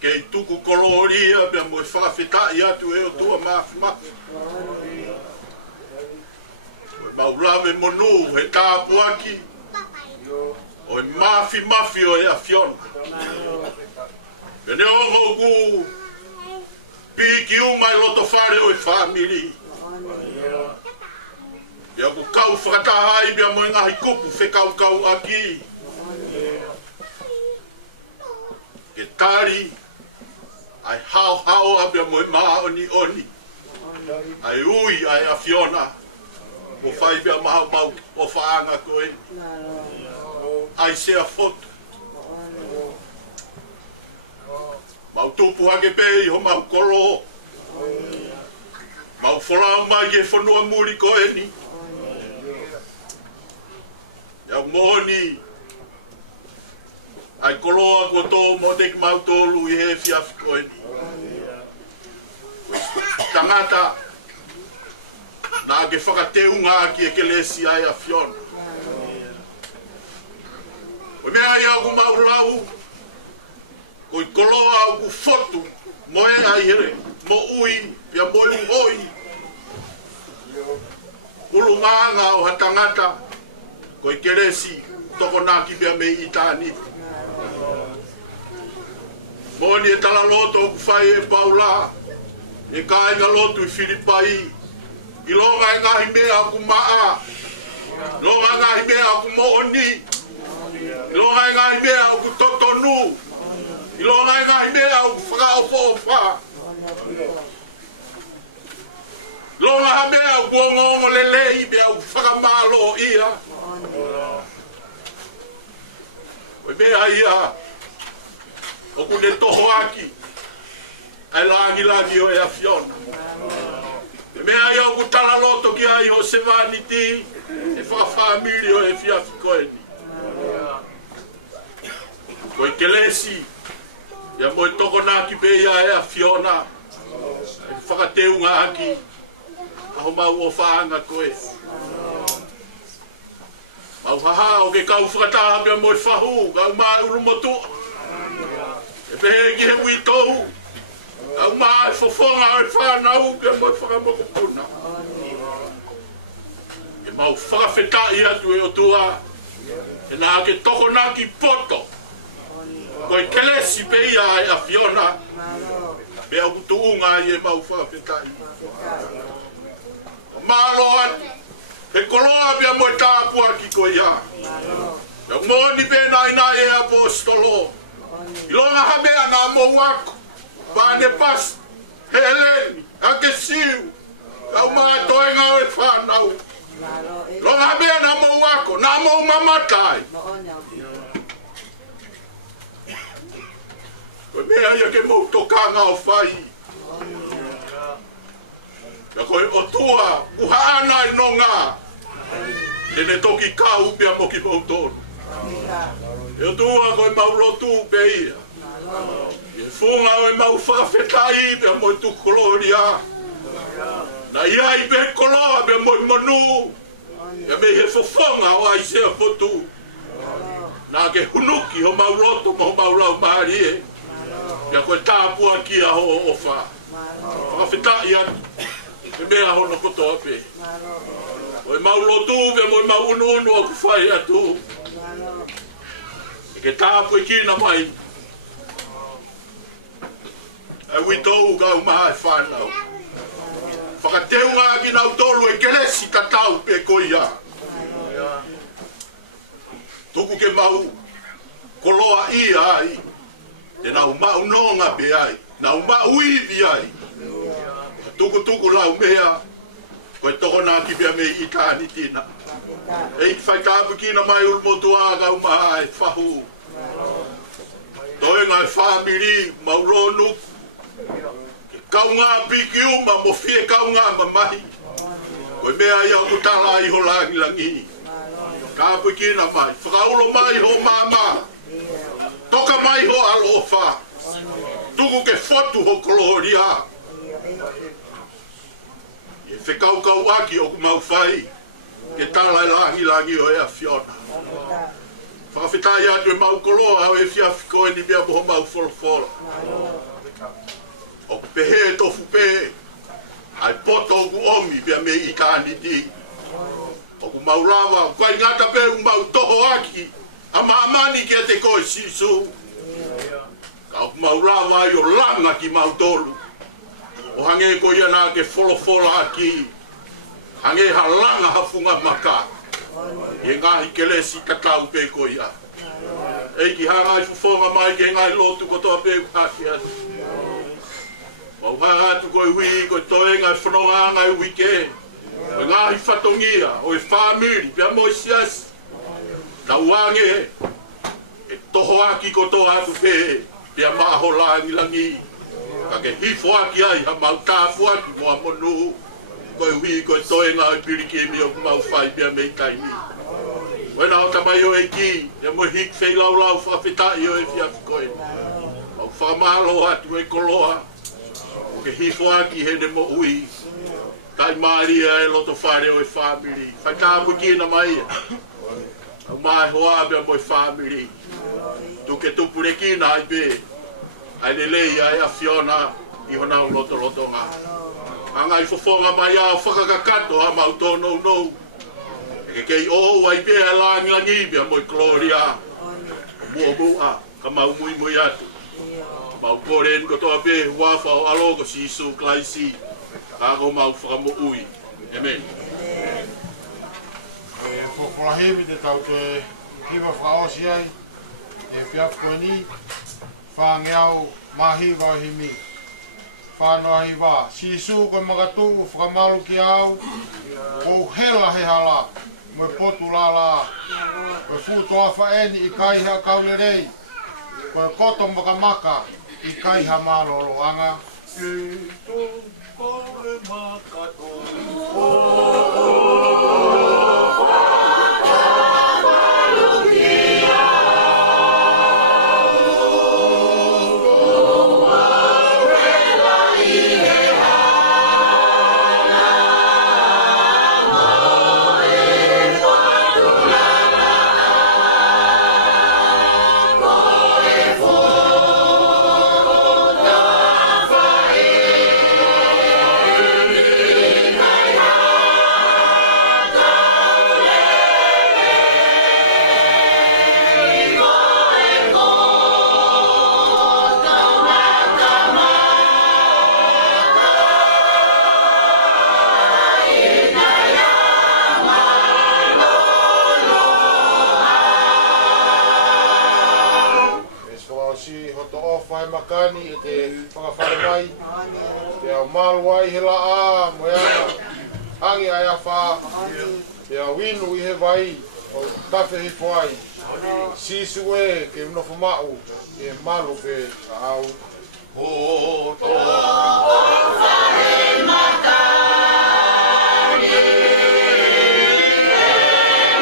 Kei tuku koloria bea moe whakawhetai atu e o tua mafi. Mau lawe monu he tāpuaki. O e mafi o e a Fiona. Pene o ngōku piki umai loto whare o e whamiri. Ia ku kau whakatahai bea moe ngahi kupu whekau aki. Ke tari ai hao a bea moe maa oni. Ai ui ai a Fiona. O whai bea maha mau o whaanga koe. Ai sea foto. Mau tupu hake pei ho mau kolo. Mau wholau mai ke whanua muri koe ni. Iau moni. Ai koloa ko tō mo dek mau tōlu I he whiawhi koe ni. Tangata. Nā ke whakateunga ki e ke lesi ai a Fiona. Koe mea ai au ku maulau. Koe koloa au ku fotu. Moe ai here. Mo ui. Pia moe uhoi. Kulu nganga o hatangata. Koe ke lesi. Toko nā ki pia mei I tāni. Moni e tala loto ku whai e paula. E kāinga lotu I Filipai. I longa e ngahi mea ku maa. Longa e ngahi mea ku mooni. I longa e ngahi mea ku totonu. I longa e ngahi mea ku whakaofofa. Longa ha mea ku ongongo lelei mea ku whakamalo ia. Koe mea ia. O ku ne toho aki. Ai langi o e a Fiona. Mea iau ku tala loto ki ai o sevaniti e whakawhamiri o e whiawhi koeni. Koe kelesi, ia moe toko nā ki beia e a Fiona, e whakateunga aki, aho mau o whaanga koe. Mau haha o ke kau whakataha mea moe whahu, kau mai urumotua. E pehe ki he witou. Au mai fofonga ai whanau ke moi whakamoko puna. E mau whakawhetai atu e o tua. E nā ke toko nā ki poto. Koe kelesi peia ai a Fiona. Me au kutuunga i e mau whakawhetai. Malo atu. E koloa pia moi tāpua ki koe ia. E moni pēnā ina e apostolo. I longa habea nā mo wako. Pane pas, Heleni, ake siu, kau maa toenga o e whanau. Longa mea na mo wako, na mo mamatai. Koe mea ia ke mou tokanga o whai. Ia koe o tua, uhana I nonga. E ne toki kau pia moki mou tonu. E tua koe maulotu pe ia. E funga o e mau whakawhetai pe mo tu koloria. Na ia i pe koloa pe mo manu. E me he fofonga o ai se fotu. Na ke hunuki ho mauloto mo maulau maari e. Ia koe tāpua ki a ho ofa. Whakawhetai atu. E mea hono kotoa pe. O e maulotu pe mo mau unu o kuwhai atu. E ke tāpua ki na mai. E witou ka umaha e whanau. Whakateu ngā ki nau tolu e kelesi ka tau pe koia. Tuku ke mau koloa i ai. E nau mau nonga pe ai. Nau mau iwi ai. Tuku lau mea. Koe toko nā ki pia me i tāni tina. E i whai tāpu ki na mai ulmotua ka umaha e whahu. Toi ngai whamiri mauronu. Kaunga piki uma mo fie kaunga mamahi. Koe mea ia utala i ho langi langi. Kāpu ki na mai. Whakaulo mai ho mama. Toka mai ho alofa. Tuku ke fotu ho koloria. E whekaukau aki o ku mau whai. Ke tala i langi o ea Fiona. Whakawhitai atu e mau koloa au e whiawhiko e ni mea moho mau wholofola. O pehe tofu pe. Ai poto o ku omi bea me i kāni di. O ku mau rawa, kai ngata pe u mau toho aki. A maamani ki a te koe sisu. Ka o ku mau rawa i o langa ki mau tolu. O hange ko ia nā ke wholofola aki. Hange ha langa hafunga maka. E ngahi kelesi katau pe ko ia. E ki hanga i fufonga mai ke ngai lotu kotoa pe haki atu. O hanga atu koe hui, koe toe ngai whanonga ngai wike. O ngahi whatongia, o e whamiri, pia mo siasi. Na uange, e toho aki kotoa atu pe, pia maho langi langi. Ka ke hifo aki ai, ha mau tāfu aki moa monu. Koe hui, koe toe ngai piriki mi o mau whai pia mei taimi. Wena o tamai o e ki, e mo hik whei lau whawhitai o e whiafi koe. Mau whamalo atu e koloa. O ke hifo aki he ne mo ui. Tai Maria e loto whare o e whamiri. Whai tāpu ki na mai e. Au mai hoa bea mo e whamiri. Tu ke tupure ki na ai be. Ai le lei ai a Fiona i hona o loto ngā. Anga i fofonga mai a whakakakato ha mau tōnou nou. E kei o ai be a langi langi bea mo e Gloria. Mua, ka mau mui atu. Mau kore ko toa be wafa o alogo si Isu Klaisi. Ako mau whakamo ui. Amen. E whakolahewi te tau te hiwa whaosi ai. E whiaf koe ni. Whangeau mahiwa o himi. Whanoa hiwa. Si Isu koe makatu whakamalu ki au. O hela he hala. Moe potu la. Koe futoa whaeni i kaiha kaulerei. Koe koto makamaka. I kai ha malolo anga. Makani e te whakawhare mai. Te au malu ai he la a, moeana, angi ai a wha. Te au winu i he vai, o tawhi hifo ai. Sisu e ke unofo mau, e malu pe a au. O whare makani. E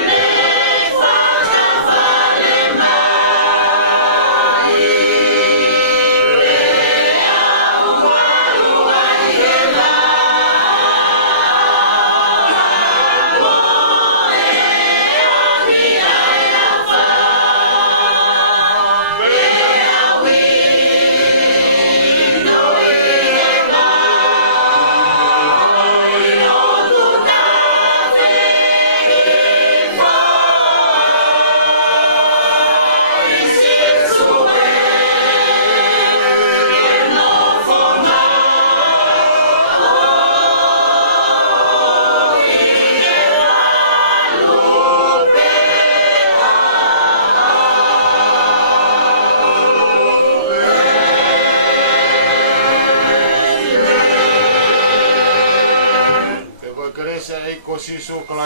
me whakawhare mai.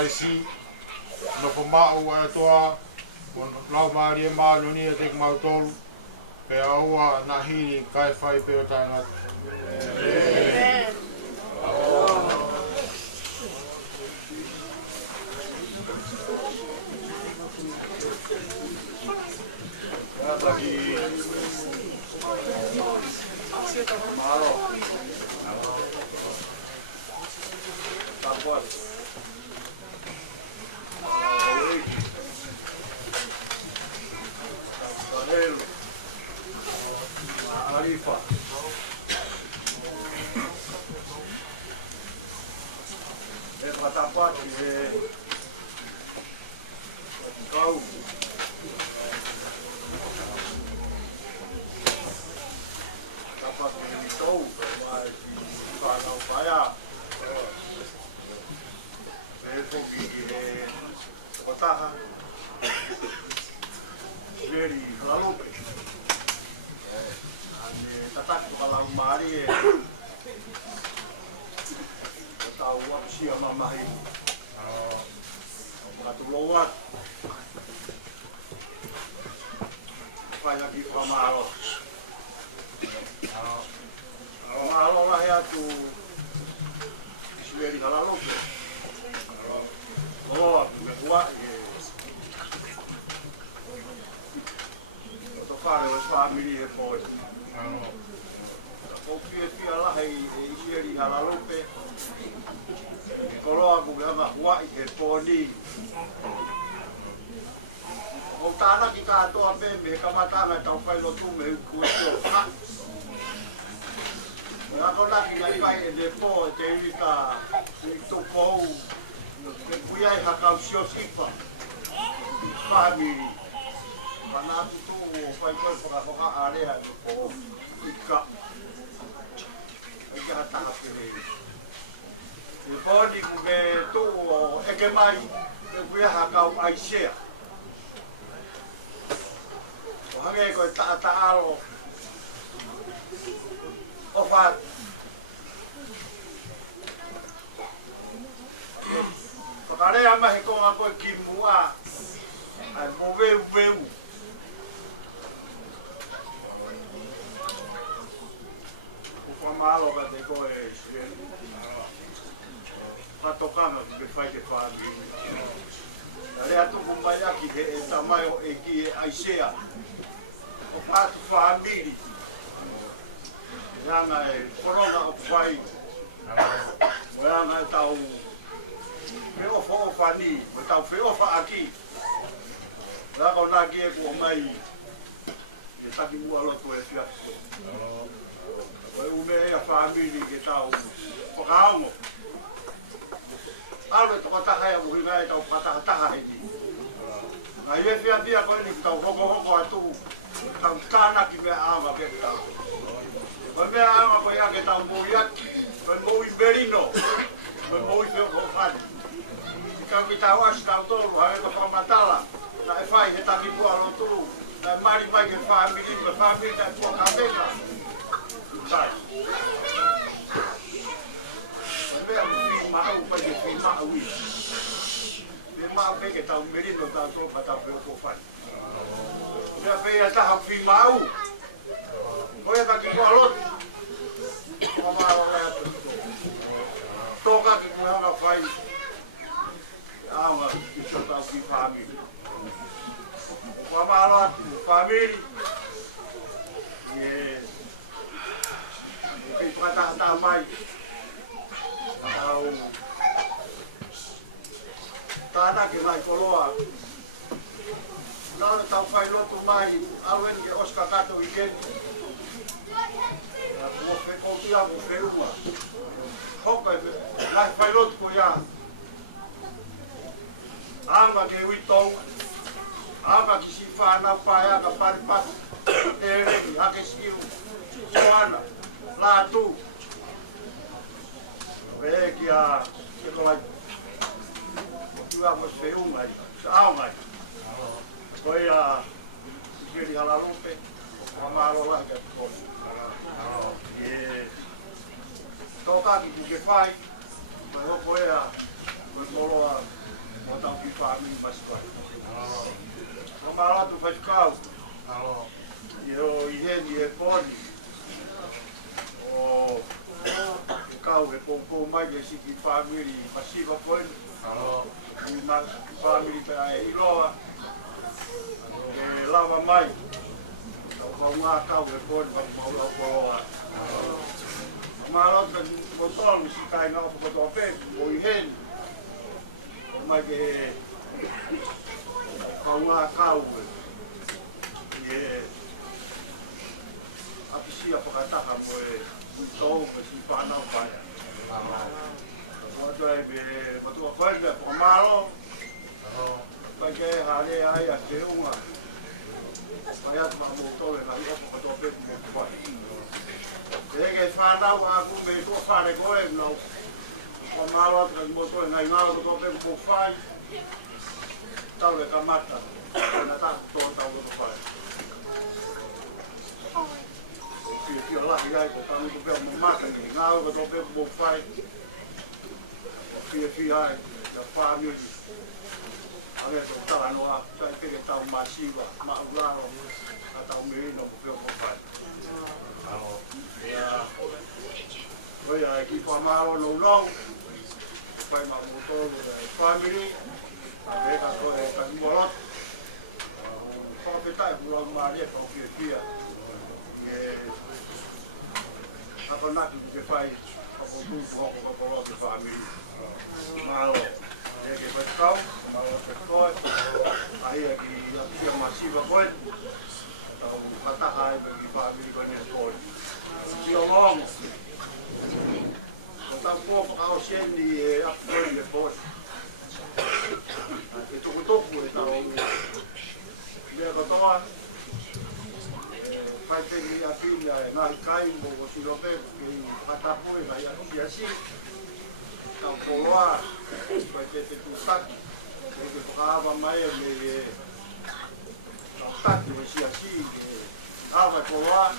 si no po mau e toa o lau maari e maaloni e tek mau tolu pe aua na hiri kai whai pe o tāngat. Arifa. E patapati e kau. Tapati e tou, mas whanau whaia. E toki e otaha. Veri halalope. Tataku halau maari e tau apsia mamahi katuloa whaiaki whamaro whamaro lahe atu isueri halalope loa me hua e to whare o family e poi o pia lahe e isueri halalope koroa ku hanga huai he poni o tāna ki kātoa me me kamatanga tau whailo tu me ku e tō ha me ako naki nai kai e de pō e te irika i tō pou me kuiai hakau sio sipa whamiri mana atu tō o whai koe whakahoka area e pō ika e kia taha pere e pōni ku me tō o eke mai me kuia hakau aisea o hange koe taaro o what whakarea mahi konga koe ki mua ai mo veu o whamalo ka te koe sirenu patokanga ki whai te whaami. Rea tuku mai aki he e tamai o e ki e aisea. O pātu whaamiri. Reanga e korona o whai. Reanga e tau whiofa o whani. O tau whiofa aki. Reanga o nā kie ku o mai. E taki mua loto e whiafu. O e ume e a whaamiri ke tau whakaongo. Alo e tokataha e muhinga e tau patahataha e ni. Nga ie whia koe ni tau hoko atu, tau tānaki mea anga ke tau. Koe mea anga koe ake tau moiaki, koe moi merino, koe moi whio whani. Ikau ki tau asi tau tolu, hae ka whamatala, na e whai he taki pua lotu, na e mari mai ke whamiri, me whamiri tai pua kaweka. Tai. Mau pai ke filma ui. Filma pe ke tau merino tau tō patau pe o whai. Mea pe ia taha filma au. Koe ka ki kua lotu. Kua maro lai atu tō. Tōka ki kua hanga whai. Aunga ki tō tau ki whamiri. Kua maro atu whamiri. Ki patahata mai. Au tāna ke mai koloa. Nāna tau whai lotu mai, auen ke oska kato i keni. Kua whekoutia mo wheuma. Hoka e nai whai lotu ko ia. Anga ke uitou. Anga ki si whanau whaia ka paripatu. E reki, hake siu. Soana. Lātu. Ve ki a kolai tua mo feu mai sao mai koi a kiri halalope o maro la ke ko e toka ki ke fai ko koi a ko tolo a family maswai. O mara tu fai kau. Yo i he poni. O kau e ko mai le siki family masiva poni. Uma family para e iloa. E lava mai. O ngā kau e poni pa maula ko. Mara tu mo tolu si kai ngā ko pe o i he. O mai ke ngā kau e apisia whakataka mo e tau me si whanau whaia. Whatua e me whatua koe me whakamaro. Pai ke hare ai a te unga. Pai atu maa mo tau e kai opo whatua peku mo whai. Te eke whanau a ku me tua whare koe nau. Whamaro atu kai mo tau e ngai ngāo whatua peku mo whai. Tau le kamata. Nā tā tō tau whatua whai. Pia lahi ai ko tanu ko pe mo maka ni ngā ko to pe mo fai pia ai da family ave to tala no a sai pe ke tau masiva ma uraro a tau me no pe mo fai alo ya oi ai ki pa malo no no pai ma mo to family ave ka to e ka mo lot pa pe tai mo ma rie pa pia apa nak ke fai apa tu apa ke family malo dia ke pasau malo ke koi ai aki dia masih bakoi atau kata hai bagi family ko ni koi dia long kota ko kau sien di apa ni bos itu untuk tahu dia kata pai te ni a pina e nai kai mo o silope ki patapo e vai a si tau poloa pai te tu saki e ke pokava mai me tau saki o si ava poloa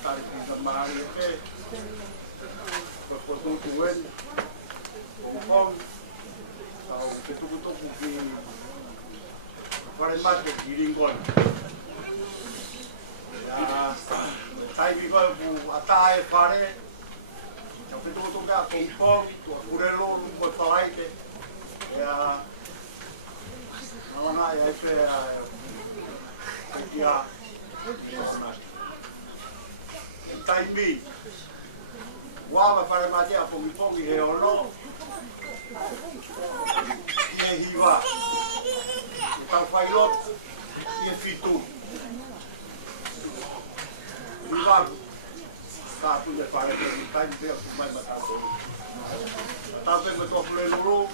tari pinta mari e pe ko tu wen o pon tau ke tu ki pare mate ki ringon tai vi vai bu atai pare eu fiz tudo da com tu curelo mo falaite ya não é fe ya tai mi wa pare mate a pomi pomi e ono e hiva tá fai lot e fitu Ibago, tá tudo é para que ele tá inteiro, mais matar tudo. Tá bem que eu tô falando no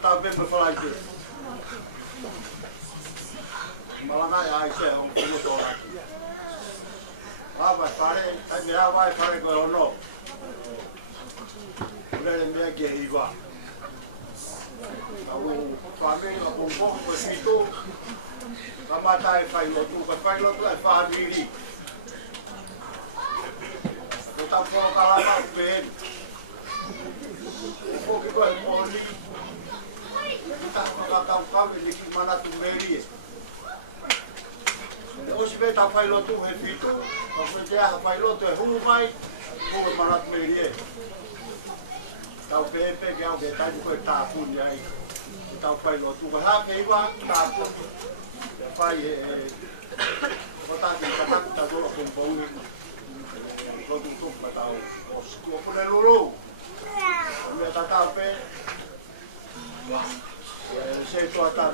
tá bem para falar isso. Malanai ai se é como tô aqui. Vai para, tá me vai para que eu não. Ele me que iba. O família com pouco pesquito. Kamata e fai lotu e family. Eu tava com a palavra bem. O pouco do moli. Tá com a família que manda tu meria. Hoje vem tá fai lotu repito. Quando já fai lotu é rumai, vou manda tu meria. Tá o pepe que é o detalhe que tá punha aí. Tá fai lotu, vai que iba tá fai botar aqui para tá todo com pão todo tudo para tal os por el oro me tá pé se to ata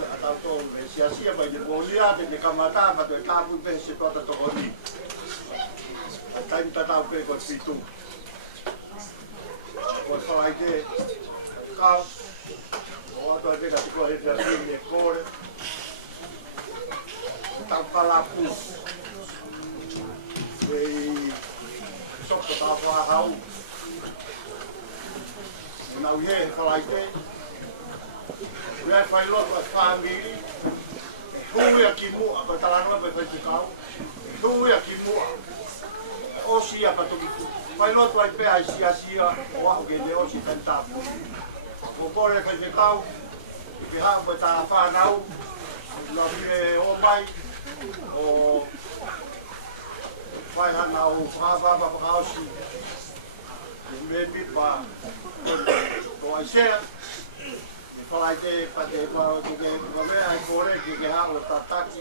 to se asia vai de bolia de camata para de cabo de se to ata to oni tá pé com fitu por falar que cao o to de que corre de corre tau palapu e soko tau hau na uie falai te uie fai lotu a family hui a ki mua pa talanoa pa fai tikau hui a ki mua o sia pa toki fai lotu ai pe ai sia o au ke le o si tentapu o kore kai te kau, ki haa mo tā whānau, nā mire o mai, o whaihana o whāwhāpa whakaosi, ki me pipa, o aisea, ni whalai te pate ki ke mea ai kore ki ke haa o tātaki,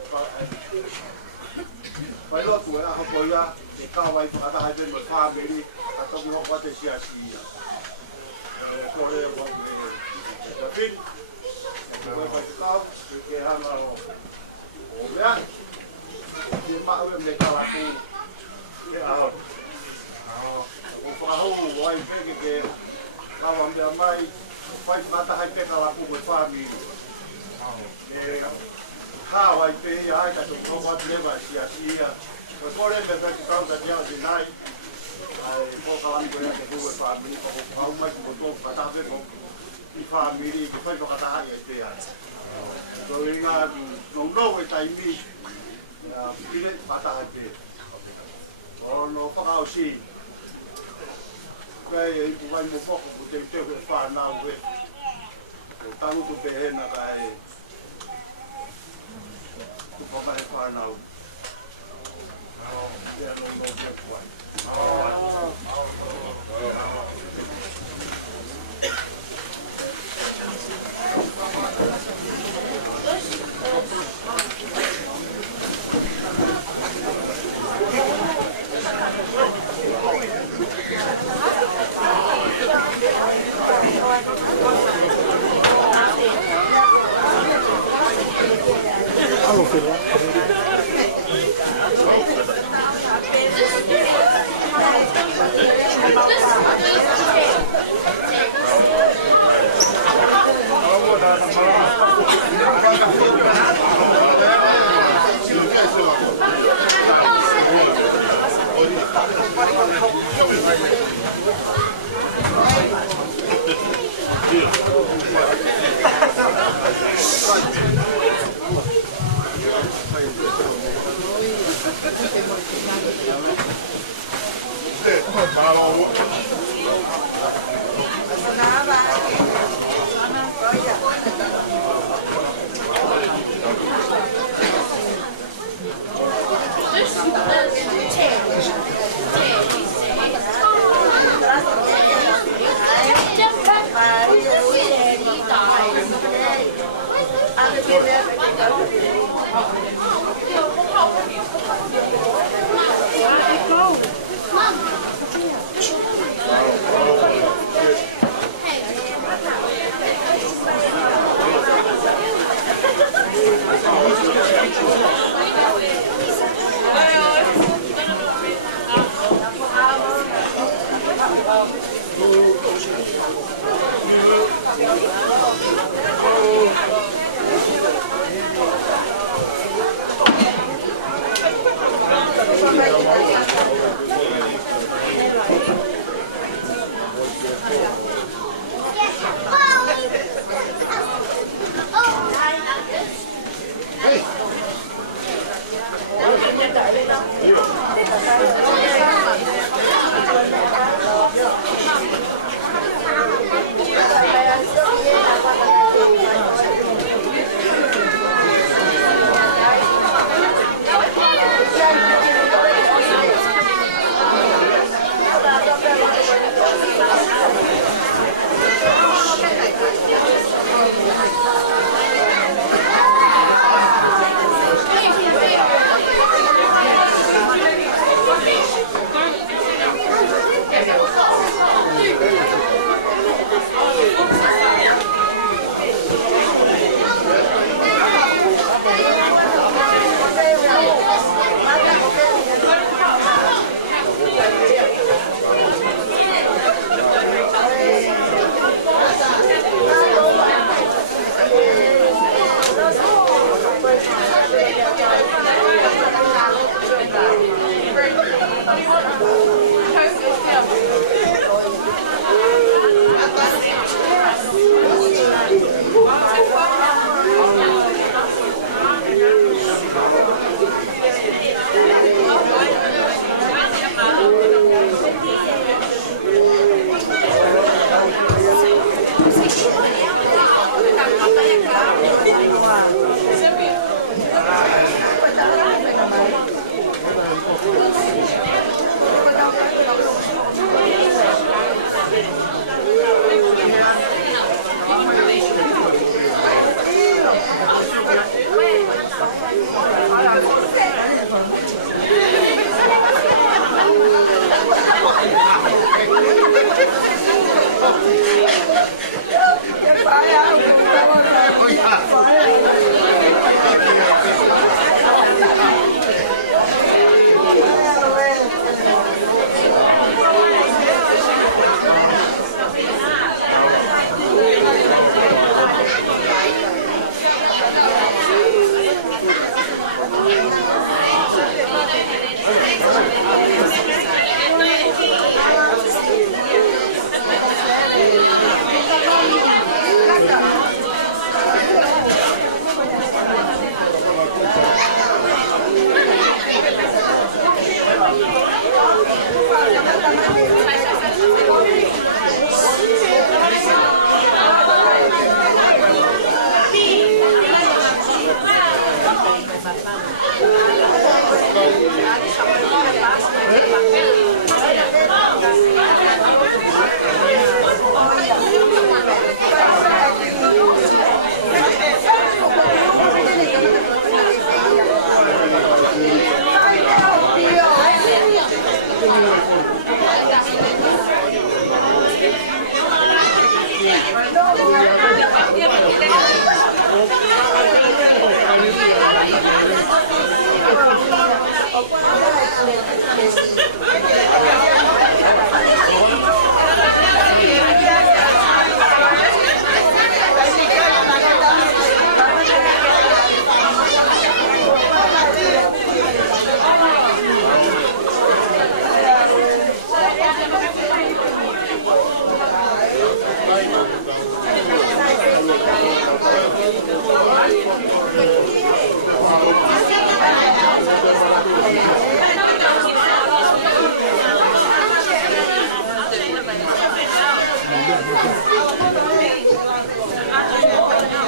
pai lotu e aho koia, te kāwai whakatahai te mo whāmiri, a toki hoko te sia sia. Kore e wak te pik, koe pai te kau, ke hanga o mea, te mau e me kalaku e aho. O whakahu wai peke ke kawa mea mai, pai matahai te kalaku koe whāmiri. E kāwai pe i ai ka tō wat lewa sia sia. Koe kore me peke kau ka tia si nai, ai po kawan ko ya ke buwe family ko au mai ko to kata be ko I family ko fa ko kata ai te ya so inga no e tai mi ya pile pata te o no fa ka o si kai I vai mo fo ko te ko fa na we ko tanu to be na kai ko fa fa na ya no ke kwai Alô, filho.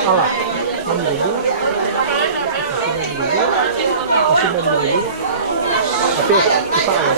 Ala, 6.000, masih 9.000, tapi kita ya.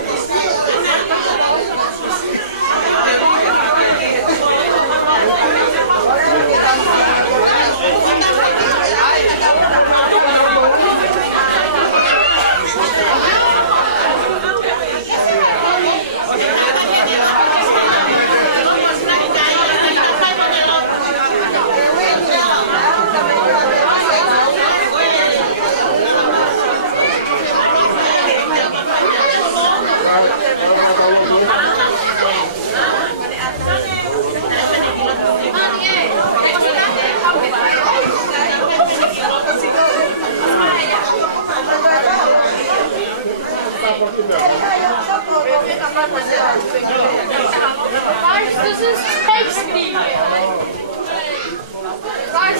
Guys, this is tasty. Guys,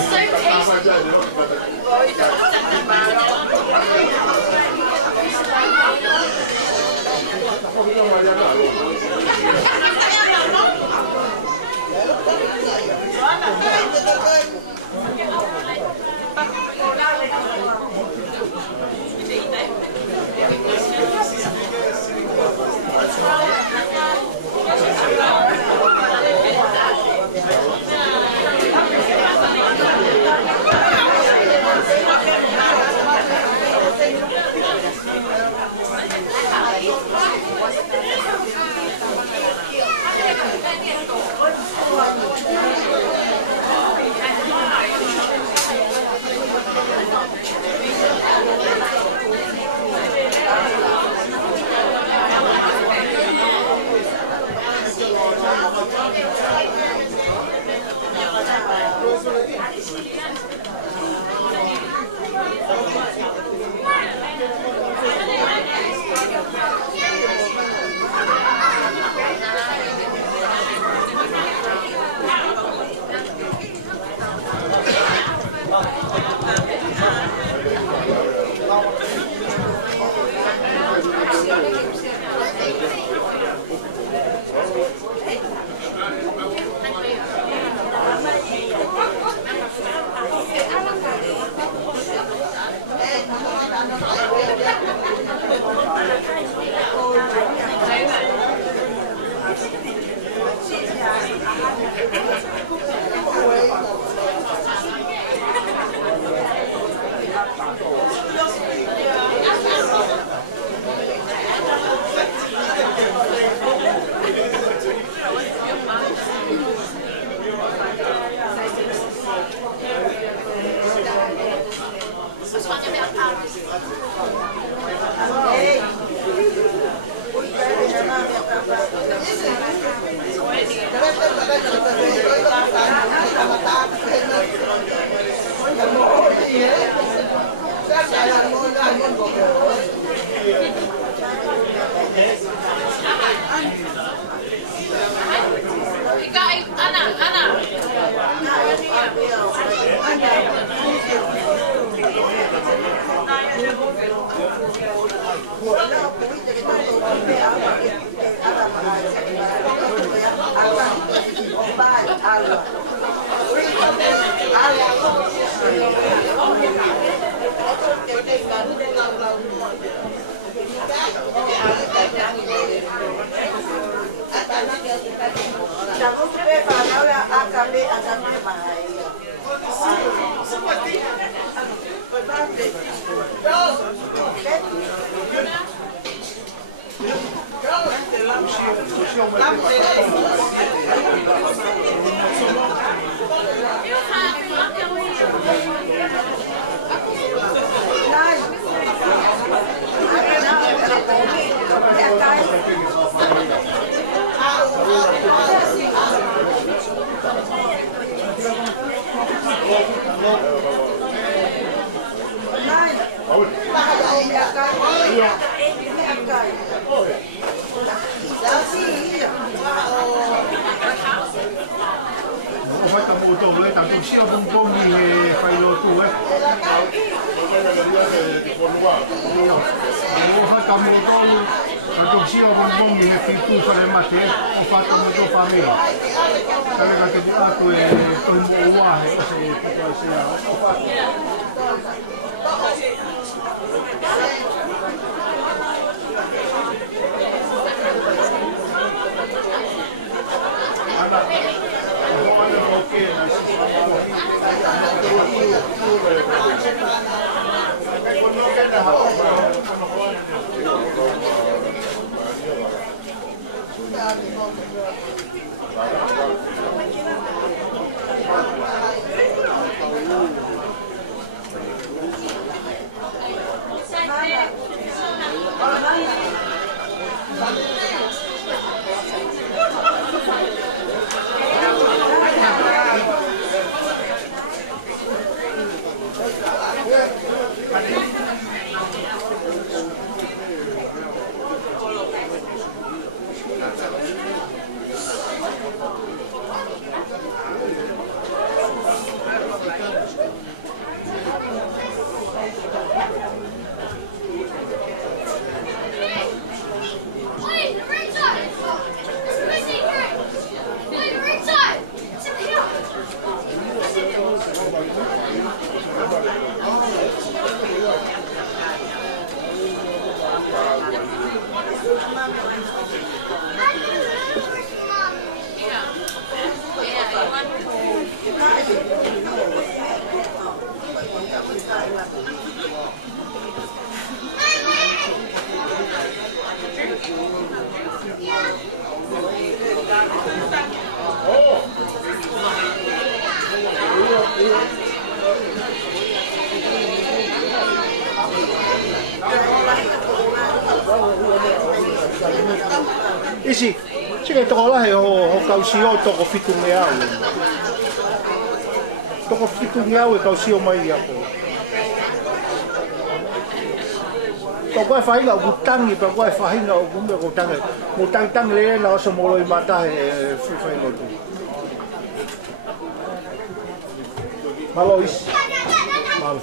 so O fai tamu o tolu e tanto sia bongbongi e fai lo tu e. O fai tamu o tolu, tanto sia bongbongi e fitu fare mate o fai tamu o famiglia. Kare ka te atu e toimu o wahe o se puta sia. Isi, sige toko lahi ho kausio toko fitungi au. Toko fitungi au e kausio mai ako. Toko e whahinga o kutangi, pa koe whahinga o kumbe o kutangi. Mo tangtang le na oso molo i matahe e whahinga tu. Malo isi. Malo.